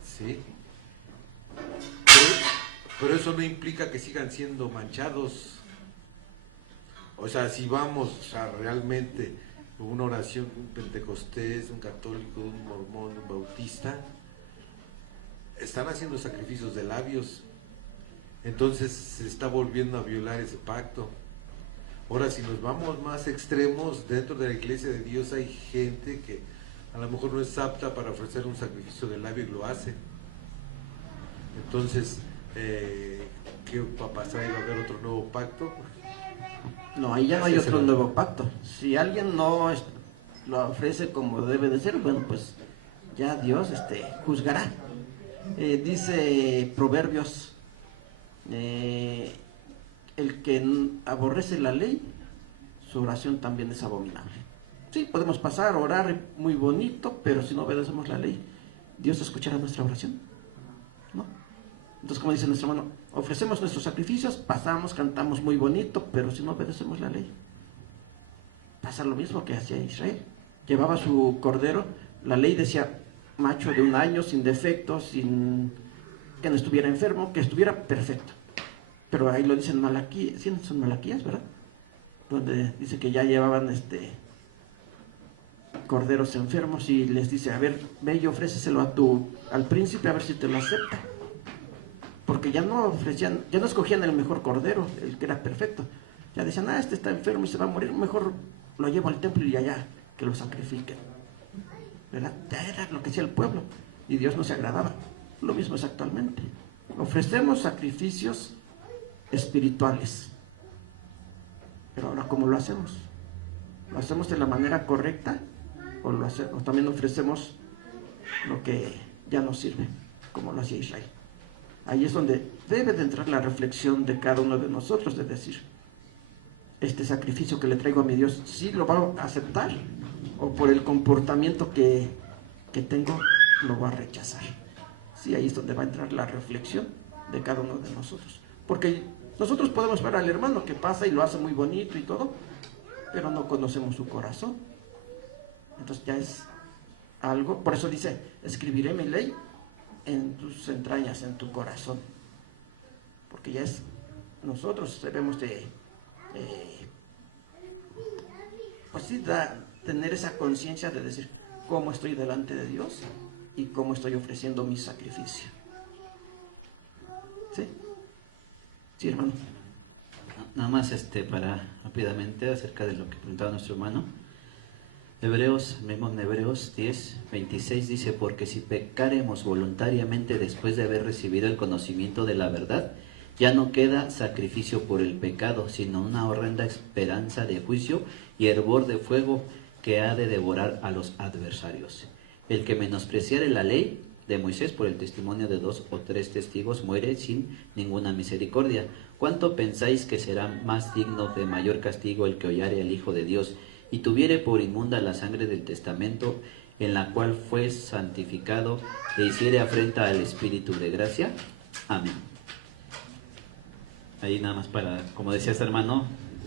¿sí? Pero eso no implica que sigan siendo manchados. O sea, si vamos a realmente una oración, un pentecostés, un católico, un mormón, un bautista, están haciendo sacrificios de labios. Entonces se está volviendo a violar ese pacto. Ahora, si nos vamos más extremos, dentro de la iglesia de Dios hay gente que a lo mejor no es apta para ofrecer un sacrificio de labio y lo hace. Entonces, ¿qué va a pasar? ¿Va a haber otro nuevo pacto? No, ahí ya no hay otro nuevo pacto. Si alguien no lo ofrece como debe de ser, bueno, pues ya Dios juzgará. Dice Proverbios, el que aborrece la ley, su oración también es abominable. Sí, podemos pasar, orar muy bonito, pero si no obedecemos la ley, ¿Dios escuchará nuestra oración? ¿No? Entonces, como dice nuestro hermano, ofrecemos nuestros sacrificios, pasamos, cantamos muy bonito, pero si no obedecemos la ley, pasa lo mismo que hacía Israel. Llevaba su cordero, la ley decía, macho de 1 año, sin defectos, sin que no estuviera enfermo, que estuviera perfecto. Pero ahí lo dicen Malaquías, ¿sí? Son Malaquías, ¿verdad? Donde dice que ya llevaban corderos enfermos y les dice, a ver, ve y ofréceselo al príncipe a ver si te lo acepta. Porque ya no ofrecían, ya no escogían el mejor cordero, el que era perfecto. Ya decían, este está enfermo y se va a morir, mejor lo llevo al templo y allá que lo sacrifiquen. ¿Verdad? Ya era lo que hacía el pueblo y Dios no se agradaba. Lo mismo es actualmente. Ofrecemos sacrificios espirituales. Pero ahora, ¿cómo lo hacemos? ¿Lo hacemos de la manera correcta? O también ofrecemos lo que ya nos sirve, como lo hacía Israel. Ahí es donde debe de entrar la reflexión de cada uno de nosotros, de decir, este sacrificio que le traigo a mi Dios, ¿sí lo va a aceptar? ¿O por el comportamiento que tengo, lo va a rechazar? Sí, ahí es donde va a entrar la reflexión de cada uno de nosotros. Porque nosotros podemos ver al hermano que pasa y lo hace muy bonito y todo, pero no conocemos su corazón. Entonces ya es algo, por eso dice, escribiré mi ley en tus entrañas, en tu corazón. Porque ya es, nosotros debemos de, pues sí, tener esa conciencia de decir cómo estoy delante de Dios y cómo estoy ofreciendo mi sacrificio. ¿Sí? Sí, hermano. Nada más para rápidamente acerca de lo que preguntaba nuestro hermano. Hebreos, mismo en Hebreos 10, 26 dice, porque si pecaremos voluntariamente después de haber recibido el conocimiento de la verdad, ya no queda sacrificio por el pecado, sino una horrenda esperanza de juicio y hervor de fuego que ha de devorar a los adversarios. El que menospreciare la ley de Moisés por el testimonio de 2 o 3 testigos muere sin ninguna misericordia. ¿Cuánto pensáis que será más digno de mayor castigo el que hollare al Hijo de Dios y tuviere por inmunda la sangre del testamento en la cual fue santificado e hiciere afrenta al Espíritu de gracia? Amén. Ahí nada más para, como decía este hermano,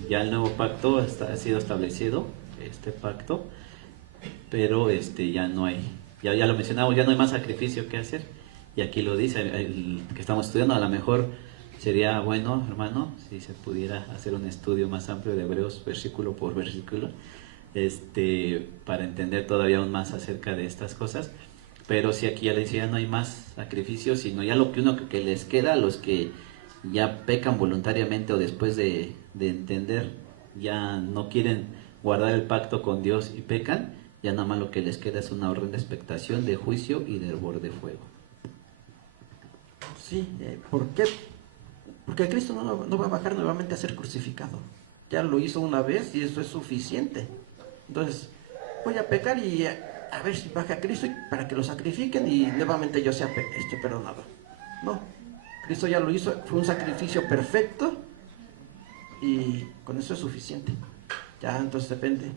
ya el nuevo pacto ha sido establecido, este pacto, pero ya no hay, ya lo mencionamos, ya no hay más sacrificio que hacer, y aquí lo dice el que estamos estudiando. A lo mejor sería bueno, hermano, si se pudiera hacer un estudio más amplio de Hebreos versículo por versículo, para entender todavía aún más acerca de estas cosas. Pero si aquí ya le decía, no hay más sacrificios, sino ya lo que les queda a los que ya pecan voluntariamente o después de entender, ya no quieren guardar el pacto con Dios y pecan, ya nada más lo que les queda es una horrenda expectación de juicio y de hervor de fuego. Sí, ¿por qué? Porque Cristo no va a bajar nuevamente a ser crucificado. Ya lo hizo una vez y eso es suficiente. Entonces, voy a pecar y a ver si baja Cristo para que lo sacrifiquen y nuevamente yo sea perdonado. No, Cristo ya lo hizo, fue un sacrificio perfecto y con eso es suficiente. Ya, entonces depende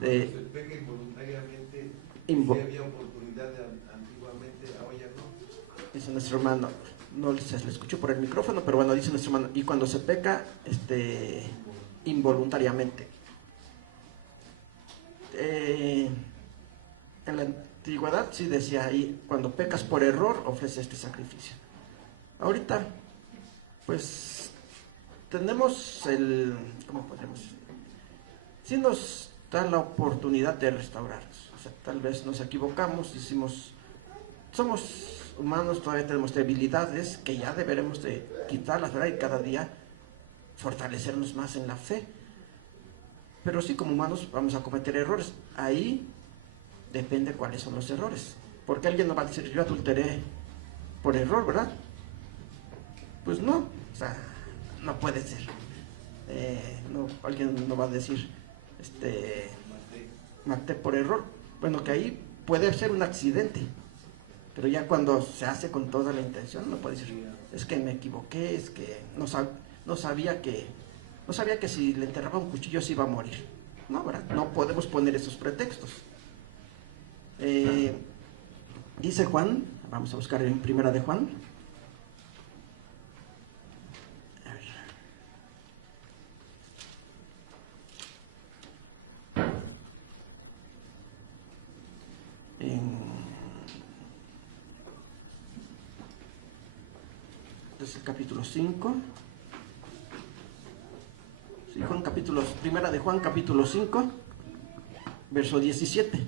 de... Se peca involuntariamente, si había oportunidad antiguamente, ahora ya no. Dice nuestro hermano, no se le escuchó por el micrófono, pero bueno, dice nuestro hermano, y cuando se peca involuntariamente. En la antigüedad sí decía ahí, cuando pecas por error, ofrece este sacrificio. Ahorita, pues, tenemos ¿cómo podemos decir? Sí nos da la oportunidad de restaurarnos. O sea, tal vez nos equivocamos, somos humanos, todavía tenemos debilidades que ya deberemos de quitarlas, ¿verdad? Y cada día fortalecernos más en la fe. Pero sí, como humanos vamos a cometer errores. Ahí depende cuáles son los errores. Porque alguien no va a decir, yo adulteré por error, ¿verdad? Pues no, o sea, no puede ser. Alguien no va a decir, maté por error. Bueno, que ahí puede ser un accidente. Pero ya cuando se hace con toda la intención, no puede decir, es que me equivoqué, es que no sabía que si le enterraba un cuchillo se iba a morir. No, ¿verdad? No podemos poner esos pretextos. Dice Juan, vamos a buscar en Primera de Juan. es el capítulo 5. Sí, primera de Juan, capítulo 5, verso 17,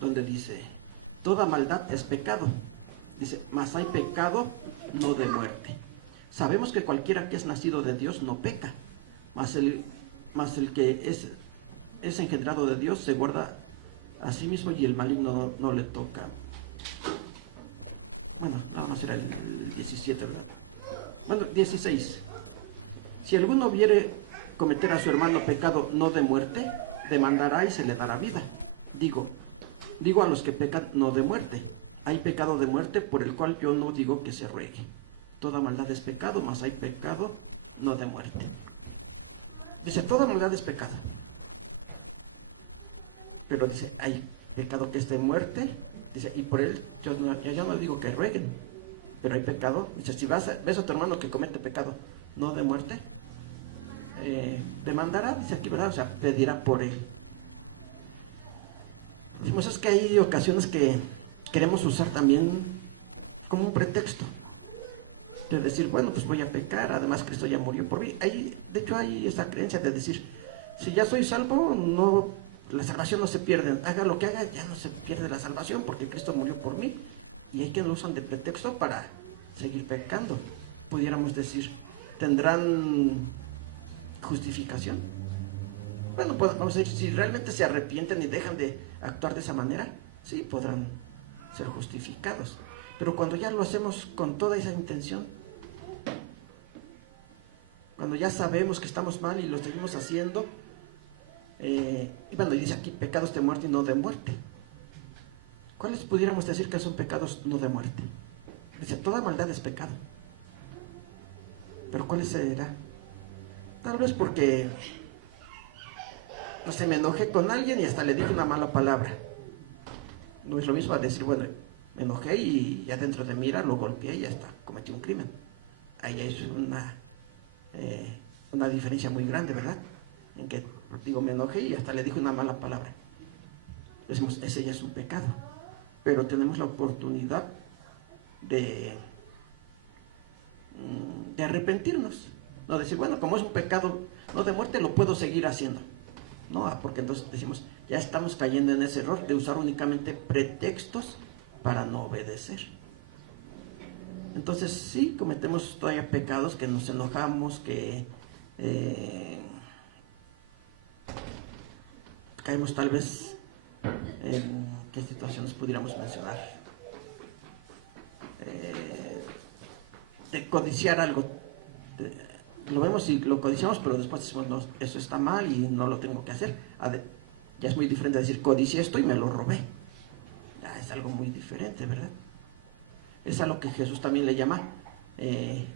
donde dice, toda maldad es pecado. Dice, mas hay pecado no de muerte. Sabemos que cualquiera que es nacido de Dios no peca, mas el que es engendrado de Dios se guarda a sí mismo y el maligno no le toca. Bueno, nada más era el 17, ¿verdad? Bueno, 16. Si alguno viere cometer a su hermano pecado no de muerte, demandará y se le dará vida. Digo a los que pecan no de muerte. Hay pecado de muerte por el cual yo no digo que se ruegue. Toda maldad es pecado, mas hay pecado no de muerte. Dice, toda maldad es pecado. Pero dice, hay pecado que es de muerte. Dice, y por él yo no digo que rueguen, pero hay pecado. Dice, si ves a tu hermano que comete pecado no de muerte, demandará, dice aquí, ¿verdad? O sea, pedirá por él. Decimos, es que hay ocasiones que queremos usar también como un pretexto de decir, bueno, pues voy a pecar, además Cristo ya murió por mí. De hecho hay esa creencia de decir, si ya soy salvo, no, la salvación no se pierde, haga lo que haga, ya no se pierde la salvación porque Cristo murió por mí. Y hay quienes lo usan de pretexto para seguir pecando. Pudiéramos decir, ¿tendrán justificación? Bueno, pues vamos a decir, si realmente se arrepienten y dejan de actuar de esa manera, sí, podrán ser justificados. Pero cuando ya lo hacemos con toda esa intención, cuando ya sabemos que estamos mal y lo seguimos haciendo, y bueno, y dice aquí pecados de muerte y no de muerte. ¿Cuáles pudiéramos decir que son pecados no de muerte? Dice, toda maldad es pecado. ¿Pero cuáles será? Tal vez porque, no sé, me enojé con alguien y hasta le dije una mala palabra. No es lo mismo a decir, bueno, me enojé y ya dentro de mi ira lo golpeé y hasta cometí un crimen. Ahí es una diferencia muy grande, ¿verdad? En que, digo, me enojé y hasta le dije una mala palabra. Decimos, ese ya es un pecado. Pero tenemos la oportunidad de arrepentirnos. No decir, bueno, como es un pecado no de muerte, lo puedo seguir haciendo. No, porque entonces decimos, ya estamos cayendo en ese error de usar únicamente pretextos para no obedecer. Entonces sí, cometemos todavía pecados, que nos enojamos, que caemos tal vez en qué situaciones pudiéramos mencionar, de codiciar algo. Lo vemos y lo codiciamos, pero después decimos, no, eso está mal y no lo tengo que hacer. Ya es muy diferente decir, codicié esto y me lo robé. Ya es algo muy diferente, ¿verdad? Es a lo que Jesús también le llama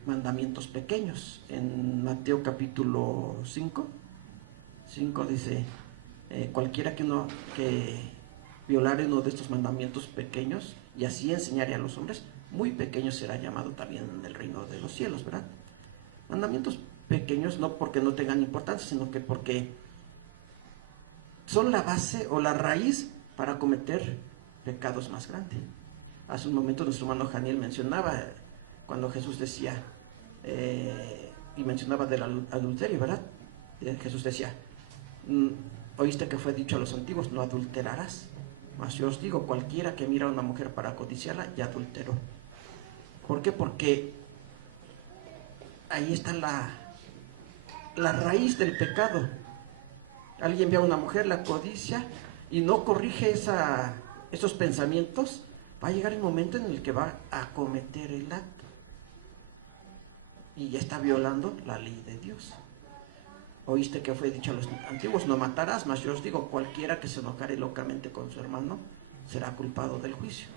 mandamientos pequeños. En Mateo capítulo 5 dice, cualquiera que violare uno de estos mandamientos pequeños y así enseñare a los hombres, muy pequeño será llamado también en el reino de los cielos, ¿verdad? Mandamientos pequeños no porque no tengan importancia, sino que porque son la base o la raíz para cometer pecados más grandes. Hace un momento nuestro hermano Janiel mencionaba, cuando Jesús decía, y mencionaba del adulterio, ¿verdad? Jesús decía, oíste que fue dicho a los antiguos, no adulterarás. Mas yo os digo, cualquiera que mira a una mujer para codiciarla, ya adulteró. ¿Por qué? Porque ahí está la raíz del pecado. Alguien ve a una mujer, la codicia y no corrige esos pensamientos, va a llegar el momento en el que va a cometer el acto y ya está violando la ley de Dios. Oíste que fue dicho a los antiguos, no matarás, mas yo os digo, cualquiera que se enojare locamente con su hermano será culpado del juicio.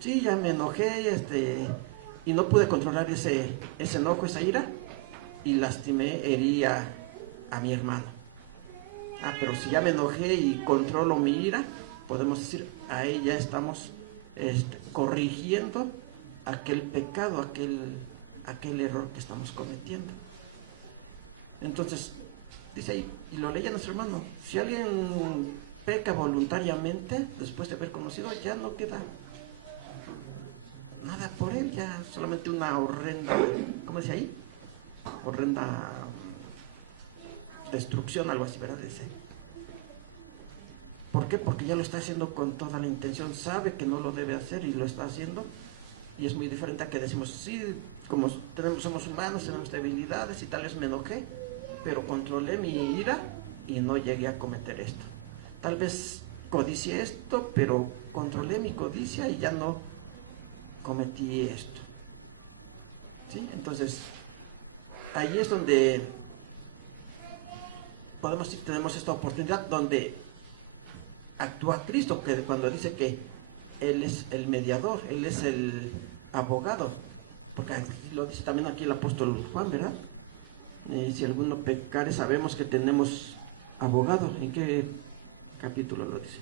Sí, ya me enojé y no pude controlar ese enojo, esa ira, y lastimé, herí a mi hermano. Pero si ya me enojé y controlo mi ira, podemos decir, ahí ya estamos corrigiendo aquel pecado, aquel error que estamos cometiendo. Entonces, dice ahí, y lo leía nuestro hermano, si alguien peca voluntariamente, después de haber conocido, ya no queda nada por él, ya solamente una horrenda, ¿cómo dice ahí? Horrenda destrucción, algo así, ¿verdad? Dice. ¿Por qué? Porque ya lo está haciendo con toda la intención, sabe que no lo debe hacer y lo está haciendo, y es muy diferente a que decimos, sí, como somos humanos, tenemos debilidades y tal vez me enojé, pero controlé mi ira y no llegué a cometer esto. Tal vez codicié esto, pero controlé mi codicia y ya no cometí esto. ¿Sí? Entonces, ahí es donde podemos decir, tenemos esta oportunidad donde actúa Cristo, que cuando dice que Él es el mediador, Él es el abogado, porque lo dice también aquí el apóstol Juan, ¿verdad? Si alguno pecare, sabemos que tenemos abogado. ¿En qué capítulo lo dice?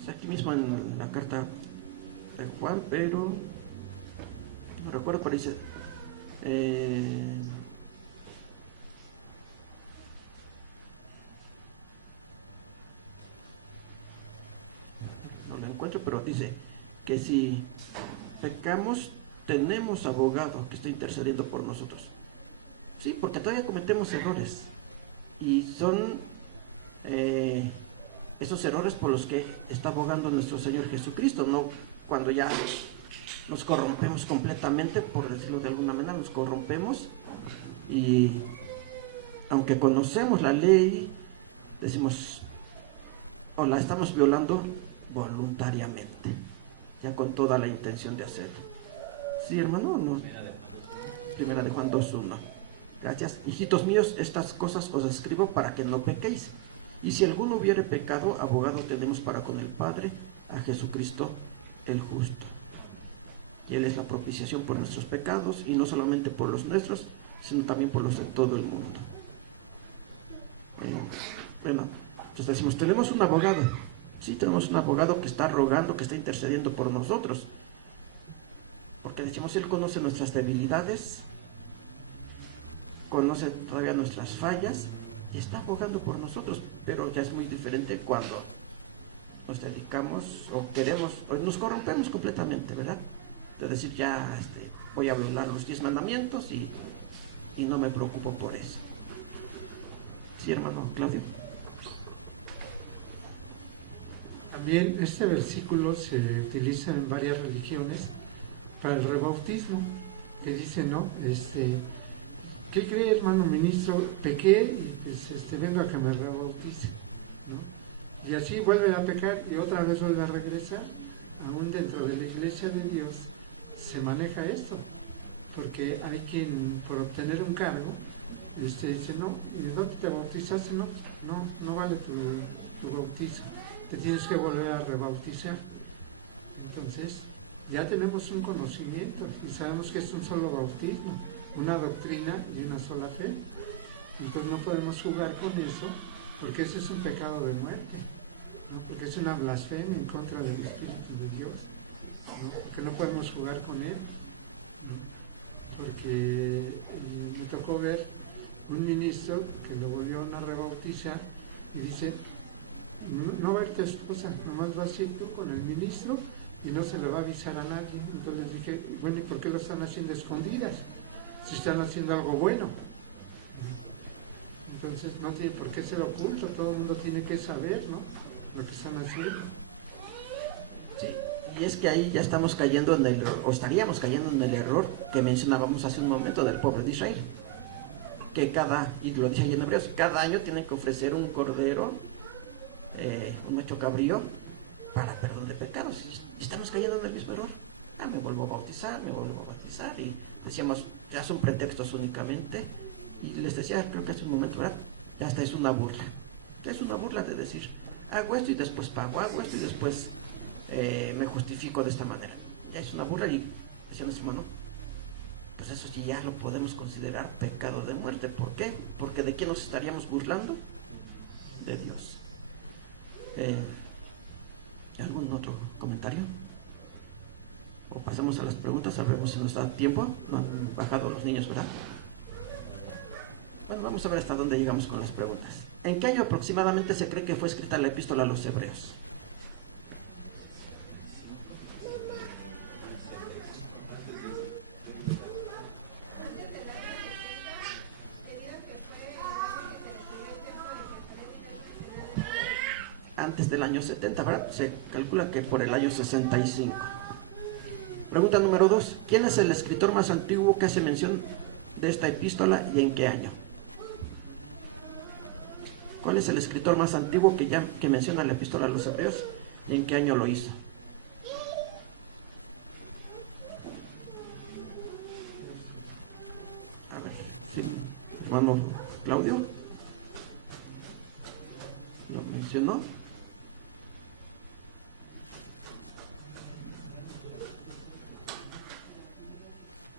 Es aquí mismo en la carta de Juan, pero no recuerdo, pero dice no lo encuentro, pero dice que si pecamos tenemos abogado que está intercediendo por nosotros. Sí, porque todavía cometemos errores y son esos errores por los que está abogando nuestro Señor Jesucristo, no cuando ya nos corrompemos completamente, por decirlo de alguna manera, nos corrompemos y aunque conocemos la ley, decimos, o la estamos violando voluntariamente, ya con toda la intención de hacerlo. Sí, hermano, no. Primera de Juan 2:1. Gracias. Hijitos míos, estas cosas os escribo para que no pequéis. Y si alguno hubiere pecado, abogado tenemos para con el Padre, a Jesucristo el justo. Y Él es la propiciación por nuestros pecados, y no solamente por los nuestros, sino también por los de todo el mundo. Bueno, entonces decimos, tenemos un abogado. Sí, tenemos un abogado que está rogando, que está intercediendo por nosotros. Porque decimos, Él conoce nuestras debilidades, conoce todavía nuestras fallas, y está abogando por nosotros. Pero ya es muy diferente cuando nos dedicamos o queremos, o nos corrompemos completamente, ¿verdad? De decir, ya voy a violar los 10 mandamientos y no me preocupo por eso. Sí, hermano Claudio. También este versículo se utiliza en varias religiones para el rebautismo, que dice, ¿no? ¿Qué cree, hermano ministro? Pequé y pues vengo a que me rebautice, ¿no? Y así vuelve a pecar y otra vez vuelve a regresar. Aún dentro de la iglesia de Dios se maneja esto, porque hay quien por obtener un cargo dice, no, ¿y dónde te bautizaste? No vale tu bautizo, te tienes que volver a rebautizar. Entonces ya tenemos un conocimiento y sabemos que es un solo bautismo, una doctrina y una sola fe. Entonces no podemos jugar con eso, porque ese es un pecado de muerte, ¿no? Porque es una blasfemia en contra del Espíritu de Dios, ¿no? Porque no podemos jugar con él, ¿no? Porque me tocó ver un ministro que lo volvieron a rebautizar y dice, no va a ir tu esposa, nomás vas a ir tú con el ministro y no se le va a avisar a nadie. Entonces les dije, bueno, ¿y por qué lo están haciendo escondidas? Si están haciendo algo bueno. Entonces no tiene por qué ser oculto, todo el mundo tiene que saber, ¿no?, lo que están haciendo. Sí, y es que ahí ya estamos cayendo o estaríamos cayendo en el error que mencionábamos hace un momento del pueblo de Israel, que y lo dice ahí en Hebreos, cada año tienen que ofrecer un cordero, un macho cabrío, para perdón de pecados, y estamos cayendo en el mismo error. Me vuelvo a bautizar, y decíamos, ya son pretextos únicamente, y les decía, creo que hace un momento, ¿verdad? Ya hasta es una burla. Ya es una burla de decir, hago esto y después pago, hago esto y después me justifico de esta manera. Ya es una burla, y decía nuestro hermano, pues eso sí ya lo podemos considerar pecado de muerte. ¿Por qué? Porque ¿de quién nos estaríamos burlando? De Dios. ¿Algún otro comentario? O pasamos a las preguntas, sabemos si nos da tiempo. No han bajado los niños, ¿verdad? Bueno, vamos a ver hasta dónde llegamos con las preguntas. ¿En qué año aproximadamente se cree que fue escrita la epístola a los hebreos? Antes del año 70, ¿verdad? Se calcula que por el año 65. Pregunta número 2. ¿Quién es el escritor más antiguo que hace mención de esta epístola y en qué año? ¿Cuál es el escritor más antiguo que menciona la epístola a los hebreos y en qué año lo hizo? A ver, sí, hermano Claudio, ¿lo mencionó?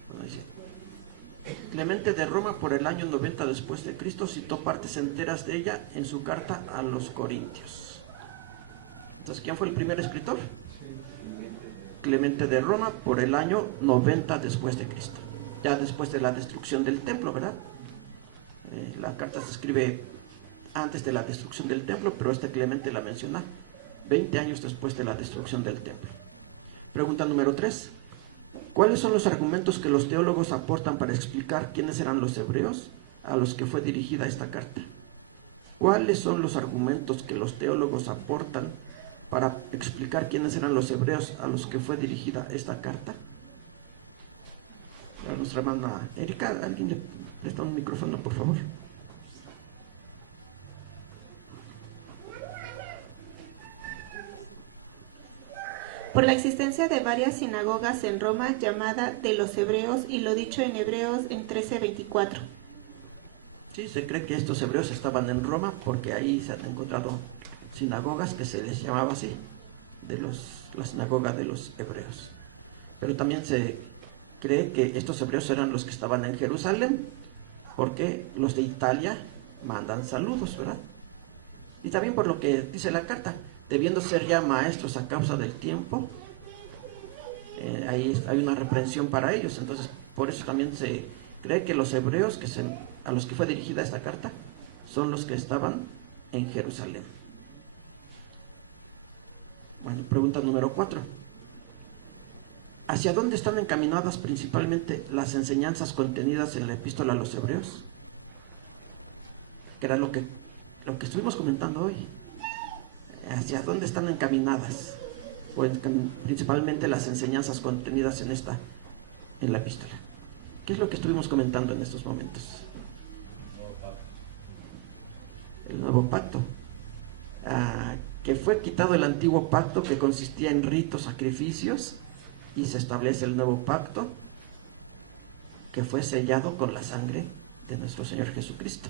Bueno, dice, Clemente de Roma, por el año 90 después de Cristo, citó partes enteras de ella en su carta a los Corintios. Entonces, ¿quién fue el primer escritor? Clemente de Roma, por el año 90 después de Cristo. Ya después de la destrucción del templo, ¿verdad? La carta se escribe antes de la destrucción del templo, pero Clemente la menciona 20 años después de la destrucción del templo. Pregunta número 3. ¿Cuáles son los argumentos que los teólogos aportan para explicar quiénes eran los hebreos a los que fue dirigida esta carta? ¿Cuáles son los argumentos que los teólogos aportan para explicar quiénes eran los hebreos a los que fue dirigida esta carta? A nuestra hermana Erika, ¿alguien le presta un micrófono, por favor? Por la existencia de varias sinagogas en Roma llamada de los hebreos y lo dicho en Hebreos en 13:24. Sí, se cree que estos hebreos estaban en Roma porque ahí se han encontrado sinagogas que se les llamaba así, la sinagoga de los hebreos. Pero también se cree que estos hebreos eran los que estaban en Jerusalén, porque los de Italia mandan saludos, ¿verdad? Y también por lo que dice la carta, debiendo ser ya maestros a causa del tiempo, ahí hay una reprensión para ellos. Entonces, por eso también se cree que los hebreos a los que fue dirigida esta carta son los que estaban en Jerusalén. Bueno, pregunta número 4. ¿Hacia dónde están encaminadas principalmente las enseñanzas contenidas en la epístola a los hebreos? Que era lo que estuvimos comentando hoy. ¿Hacia dónde están encaminadas? Pues principalmente las enseñanzas contenidas en la epístola. ¿Qué es lo que estuvimos comentando en estos momentos? El nuevo pacto. Que fue quitado el antiguo pacto que consistía en ritos, sacrificios, y se establece el nuevo pacto que fue sellado con la sangre de nuestro Señor Jesucristo.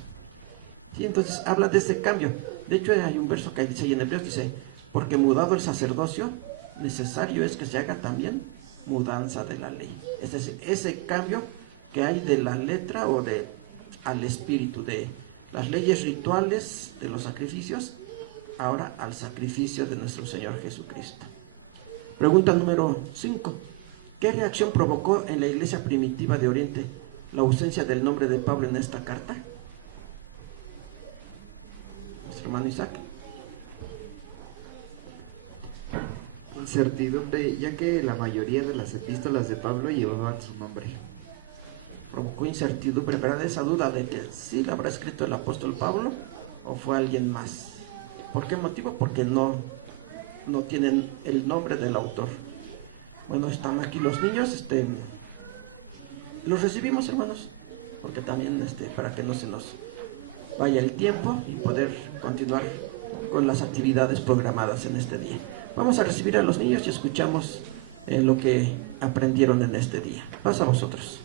Sí, entonces habla de ese cambio. De hecho, hay un verso que dice ahí en Hebreos, dice, porque mudado el sacerdocio, necesario es que se haga también mudanza de la ley. Es decir, ese cambio que hay de la letra al espíritu, de las leyes rituales, de los sacrificios, ahora al sacrificio de nuestro Señor Jesucristo. Pregunta número 5. ¿Qué reacción provocó en la iglesia primitiva de Oriente la ausencia del nombre de Pablo en esta carta? Nuestro hermano Isaac. Incertidumbre, ya que la mayoría de las epístolas de Pablo llevaban su nombre. Provocó incertidumbre, ¿verdad? Esa duda de que sí la habrá escrito el apóstol Pablo o fue alguien más. ¿Por qué motivo? Porque no tienen el nombre del autor. Bueno, están aquí los niños, los recibimos, hermanos, porque también para que no se nos vaya el tiempo y poder continuar con las actividades programadas en este día. Vamos a recibir a los niños y escuchamos lo que aprendieron en este día. Pasa a vosotros.